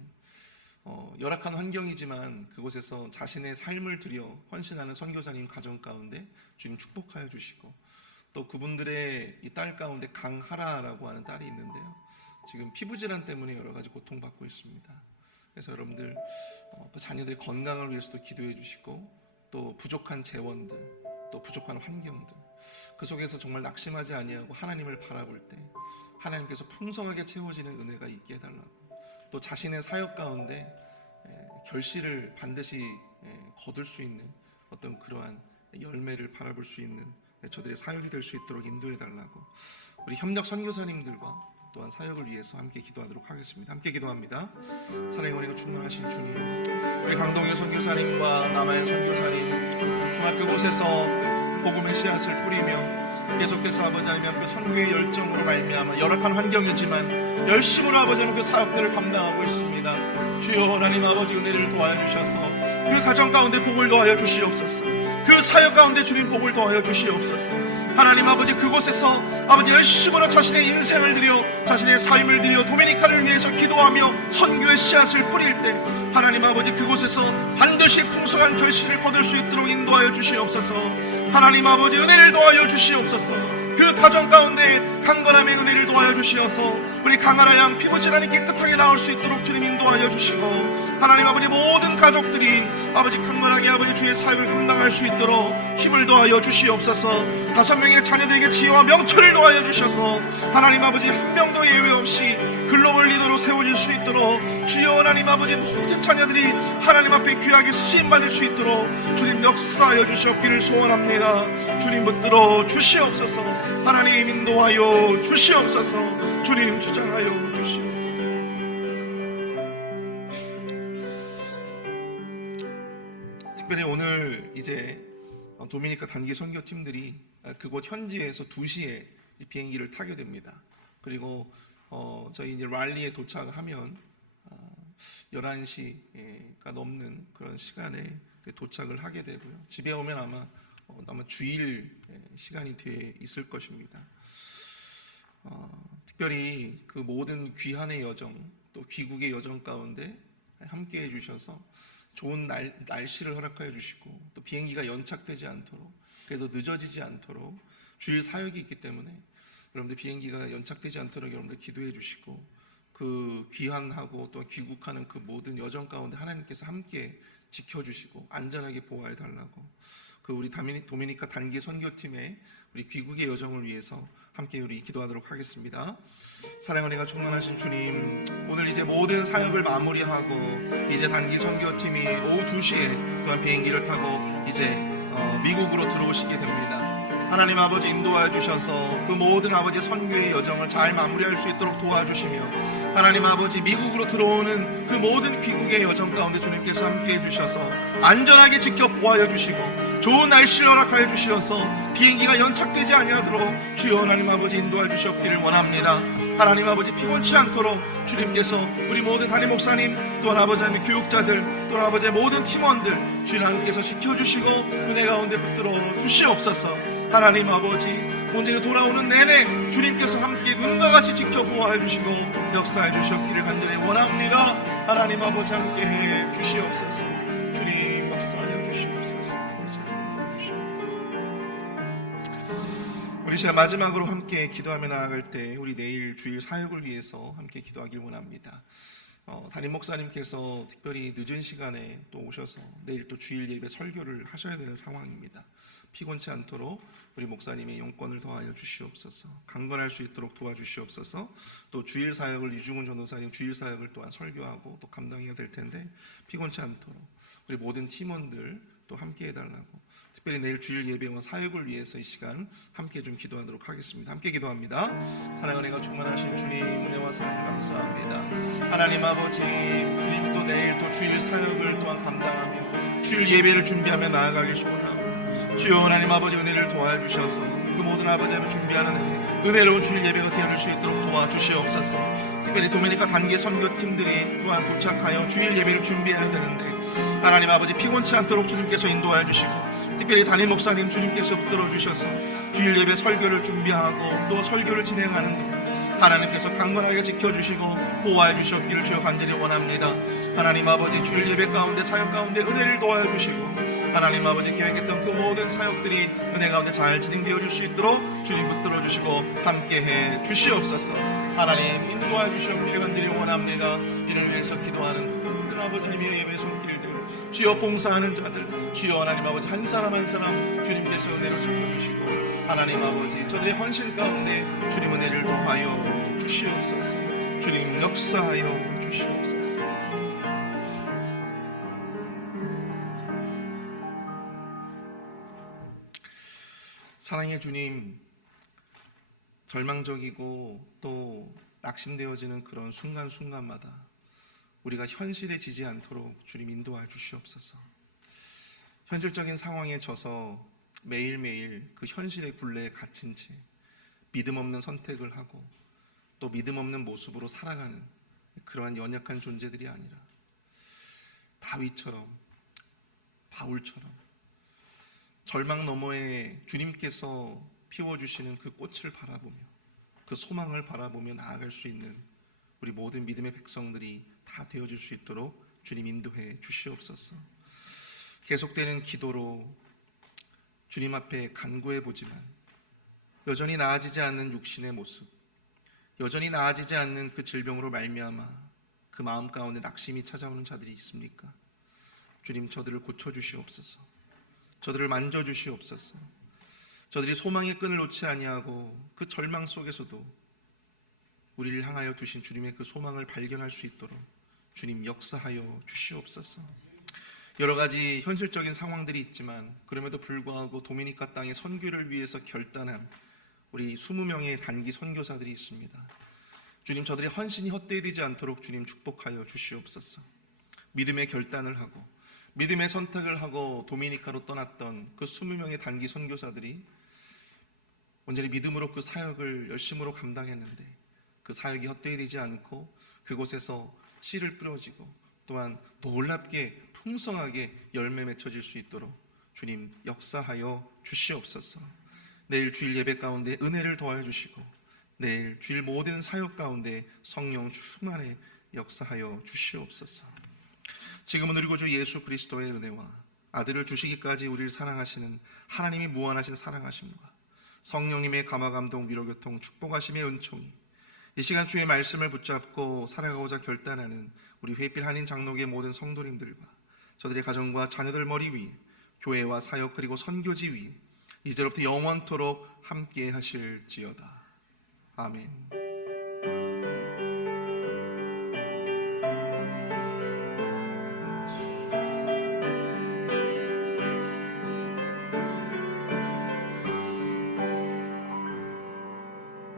열악한 환경이지만 그곳에서 자신의 삶을 들여 헌신하는 선교사님 가정 가운데 주님 축복하여 주시고 또 그분들의 이 딸 가운데 강하라라고 하는 딸이 있는데요, 지금 피부질환 때문에 여러 가지 고통받고 있습니다. 그래서 여러분들 그 자녀들의 건강을 위해서도 기도해 주시고, 또 부족한 재원들, 또 부족한 환경들, 그 속에서 정말 낙심하지 아니하고 하나님을 바라볼 때 하나님께서 풍성하게 채워지는 은혜가 있게 해달라고, 또 자신의 사역 가운데 결실을 반드시 거둘 수 있는 어떤 그러한 열매를 바라볼 수 있는 저들의 사역이 될 수 있도록 인도해 달라고, 우리 협력 선교사님들과 또한 사역을 위해서 함께 기도하도록 하겠습니다. 함께 기도합니다. 사랑의 은혜가 충만하신 주님, 우리 강동일 선교사님과 남아연 선교사님, 정말 그곳에서 복음의 씨앗을 뿌리며 계속해서 아버지 하나님 그 선교의 열정으로 말미암아 열악한 환경이지만 열심으로 아버지 하나님 그 사역들을 감당하고 있습니다. 주여 하나님 아버지 은혜를 도와여 주셔서 그 가정 가운데 복을 더하여 주시옵소서. 그 사역 가운데 주님 복을 더하여 주시옵소서. 하나님 아버지 그곳에서 아버지 열심으로 자신의 인생을 들여 자신의 삶을 들여 도미니카를 위해서 기도하며 선교의 씨앗을 뿌릴 때 하나님 아버지 그곳에서 반드시 풍성한 결실을 거둘 수 있도록 인도하여 주시옵소서. 하나님 아버지 은혜를 더하여 주시옵소서. 그 가정 가운데 강건함의 은혜를 도와여 주시어서 우리 강하라 양 피부질환이 깨끗하게 나올 수 있도록 주님 인도하여 주시고, 하나님 아버지 모든 가족들이 아버지 강건하게 아버지 주의 사역을 감당할 수 있도록 힘을 더하여 주시옵소서. 5명의 자녀들에게 지혜와 명철을 더하여 주셔서 하나님 아버지 한 명도 예외 없이 글로벌 리더로 세워질 수 있도록 주여 하나님 아버지 모든 자녀들이 하나님 앞에 귀하게 쓰임받을 수 있도록 주님 역사하여 주시옵기를 소원합니다. 주님 붙들어 주시옵소서. 하나님 인도하여 주시옵소서. 주님 주장하여 주시옵소서. 특별히 오늘 이제 도미니카 단기 선교팀들이 그곳 현지에서 2시에 비행기를 타게 됩니다. 그리고 저희 이제 랄리에 도착하면 11시가 넘는 그런 시간에 도착을 하게 되고요. 집에 오면 아마 주일 시간이 돼 있을 것입니다. 특별히 그 모든 귀환의 여정, 또 귀국의 여정 가운데 함께 해주셔서 좋은 날씨를 허락하여 주시고, 또 비행기가 연착되지 않도록, 그래도 늦어지지 않도록 주일 사역이 있기 때문에 여러분들 비행기가 연착되지 않도록 여러분들 기도해 주시고, 그 귀환하고 또 귀국하는 그 모든 여정 가운데 하나님께서 함께 지켜주시고 안전하게 보호해 달라고, 그 우리 도미니카 단기 선교팀의 우리 귀국의 여정을 위해서 함께 우리 기도하도록 하겠습니다. 사랑의 은혜가 충만하신 주님, 오늘 이제 모든 사역을 마무리하고 이제 단기 선교팀이 오후 2시에 또한 비행기를 타고 이제 미국으로 들어오시게 됩니다. 하나님 아버지 인도하여 주셔서 그 모든 아버지 선교의 여정을 잘 마무리할 수 있도록 도와주시며, 하나님 아버지 미국으로 들어오는 그 모든 귀국의 여정 가운데 주님께서 함께 해주셔서 안전하게 지켜 보호하여 주시고 좋은 날씨를 허락하여 주시어서 비행기가 연착되지 아니하도록 주여 하나님 아버지 인도하여 주시옵기를 원합니다. 하나님 아버지 피곤치 않도록 주님께서 우리 모든 담임 목사님, 또한 아버지 하나님 교육자들, 또한 아버지의 모든 팀원들 주님 하나님께서 지켜주시고 은혜 가운데 붙들어 주시옵소서. 하나님 아버지 온전히 돌아오는 내내 주님께서 함께 눈과 같이 지켜보아 주시고 역사해 주시옵기를 간절히 원합니다. 하나님 아버지 함께해 주시옵소서. 주님 역사하여 주시옵소서. 우리 시간 마지막으로 함께 기도하며 나아갈 때 우리 내일 주일 사역을 위해서 함께 기도하길 원합니다. 담임 목사님께서 특별히 늦은 시간에 또 오셔서 내일 또 주일 예배 설교를 하셔야 되는 상황입니다. 피곤치 않도록 우리 목사님의 용건을 더하여 주시옵소서. 강건할 수 있도록 도와주시옵소서. 또 주일 사역을 이중훈 전도사님 주일 사역을 또한 설교하고 또 감당해야 될 텐데 피곤치 않도록 우리 모든 팀원들 또 함께 해달라고, 특별히 내일 주일 예배와 사역을 위해서 이 시간 함께 좀 기도하도록 하겠습니다. 함께 기도합니다. 사랑의 은혜가 충만하신 주님 은혜와 사랑 감사합니다. 하나님 아버지, 주님도 내일 또 주일 사역을 또한 감당하며 주일 예배를 준비하며 나아가길 소원하고, 주여 하나님 아버지 은혜를 도와주셔서 그 모든 아버지 하나님 준비하는 은혜로운 주일 예배가 되어질 수 있도록 도와주시옵소서. 특별히 도미니카 단기 선교팀들이 또한 도착하여 주일 예배를 준비해야 되는데 하나님 아버지 피곤치 않도록 주님께서 인도하여 주시고, 특별히 담임 목사님 주님께서 붙들어 주셔서 주일 예배 설교를 준비하고 또 설교를 진행하는 동안 하나님께서 강건하게 지켜주시고 보호하여 주시옵기를 주여 간절히 원합니다. 하나님 아버지 주일 예배 가운데 사역 가운데 은혜를 도와여 주시고 하나님 아버지 계획했던 그 모든 사역들이 은혜 가운데 잘 진행되어 줄 수 있도록 주님 붙들어 주시고 함께해 주시옵소서. 하나님 인도하여 주시옵기를 간절히 원합니다. 이를 위해서 기도하는 모든 아버지 하나님의 예배 손길들, 주여 봉사하는 자들, 주여 하나님 아버지 한 사람 한 사람 주님께서 은혜로 짚어주시고 하나님 아버지 저들의 헌신 가운데 주님 은혜를 더하여 주시옵소서. 주님 역사하여 주시옵소서. 사랑의 주님, 절망적이고 또 낙심되어지는 그런 순간순간마다 우리가 현실에 지지 않도록 주님 인도하여 주시옵소서. 현실적인 상황에 져서 매일매일 그 현실의 굴레에 갇힌 채 믿음 없는 선택을 하고 또 믿음 없는 모습으로 살아가는 그러한 연약한 존재들이 아니라 다윗처럼, 바울처럼 절망 너머에 주님께서 피워주시는 그 꽃을 바라보며 그 소망을 바라보며 나아갈 수 있는 우리 모든 믿음의 백성들이 다 되어줄 수 있도록 주님 인도해 주시옵소서. 계속되는 기도로 주님 앞에 간구해 보지만 여전히 나아지지 않는 육신의 모습, 여전히 나아지지 않는 그 질병으로 말미암아 그 마음 가운데 낙심이 찾아오는 자들이 있습니까? 주님 저들을 고쳐주시옵소서. 저들을 만져주시옵소서. 저들이 소망의 끈을 놓지 아니하고 그 절망 속에서도 우리를 향하여 두신 주님의 그 소망을 발견할 수 있도록 주님 역사하여 주시옵소서. 여러 가지 현실적인 상황들이 있지만 그럼에도 불구하고 도미니카 땅의 선교를 위해서 결단한 우리 20명의 단기 선교사들이 있습니다. 주님 저들의 헌신이 헛되이 않도록 주님 축복하여 주시옵소서. 믿음의 결단을 하고 믿음의 선택을 하고 도미니카로 떠났던 그 20명의 단기 선교사들이 온전히 믿음으로 그 사역을 열심으로 감당했는데 그 사역이 헛되이 되지 않고 그곳에서 씨를 뿌려지고 또한 놀랍게 풍성하게 열매 맺혀질 수 있도록 주님 역사하여 주시옵소서. 내일 주일 예배 가운데 은혜를 더하여 주시고 내일 주일 모든 사역 가운데 성령 충만에 역사하여 주시옵소서. 지금은 우리 구주 예수 그리스도의 은혜와 아들을 주시기까지 우리를 사랑하시는 하나님이 무한하신 사랑하심과 성령님의 감화감동 위로교통 축복하심의 은총이 이 시간 주의 말씀을 붙잡고 살아가고자 결단하는 우리 회필 한인 장로교의 모든 성도님들과 저들의 가정과 자녀들 머리 위에 교회와 사역 그리고 선교지 위에 이제로부터 영원토록 함께 하실지어다. 아멘.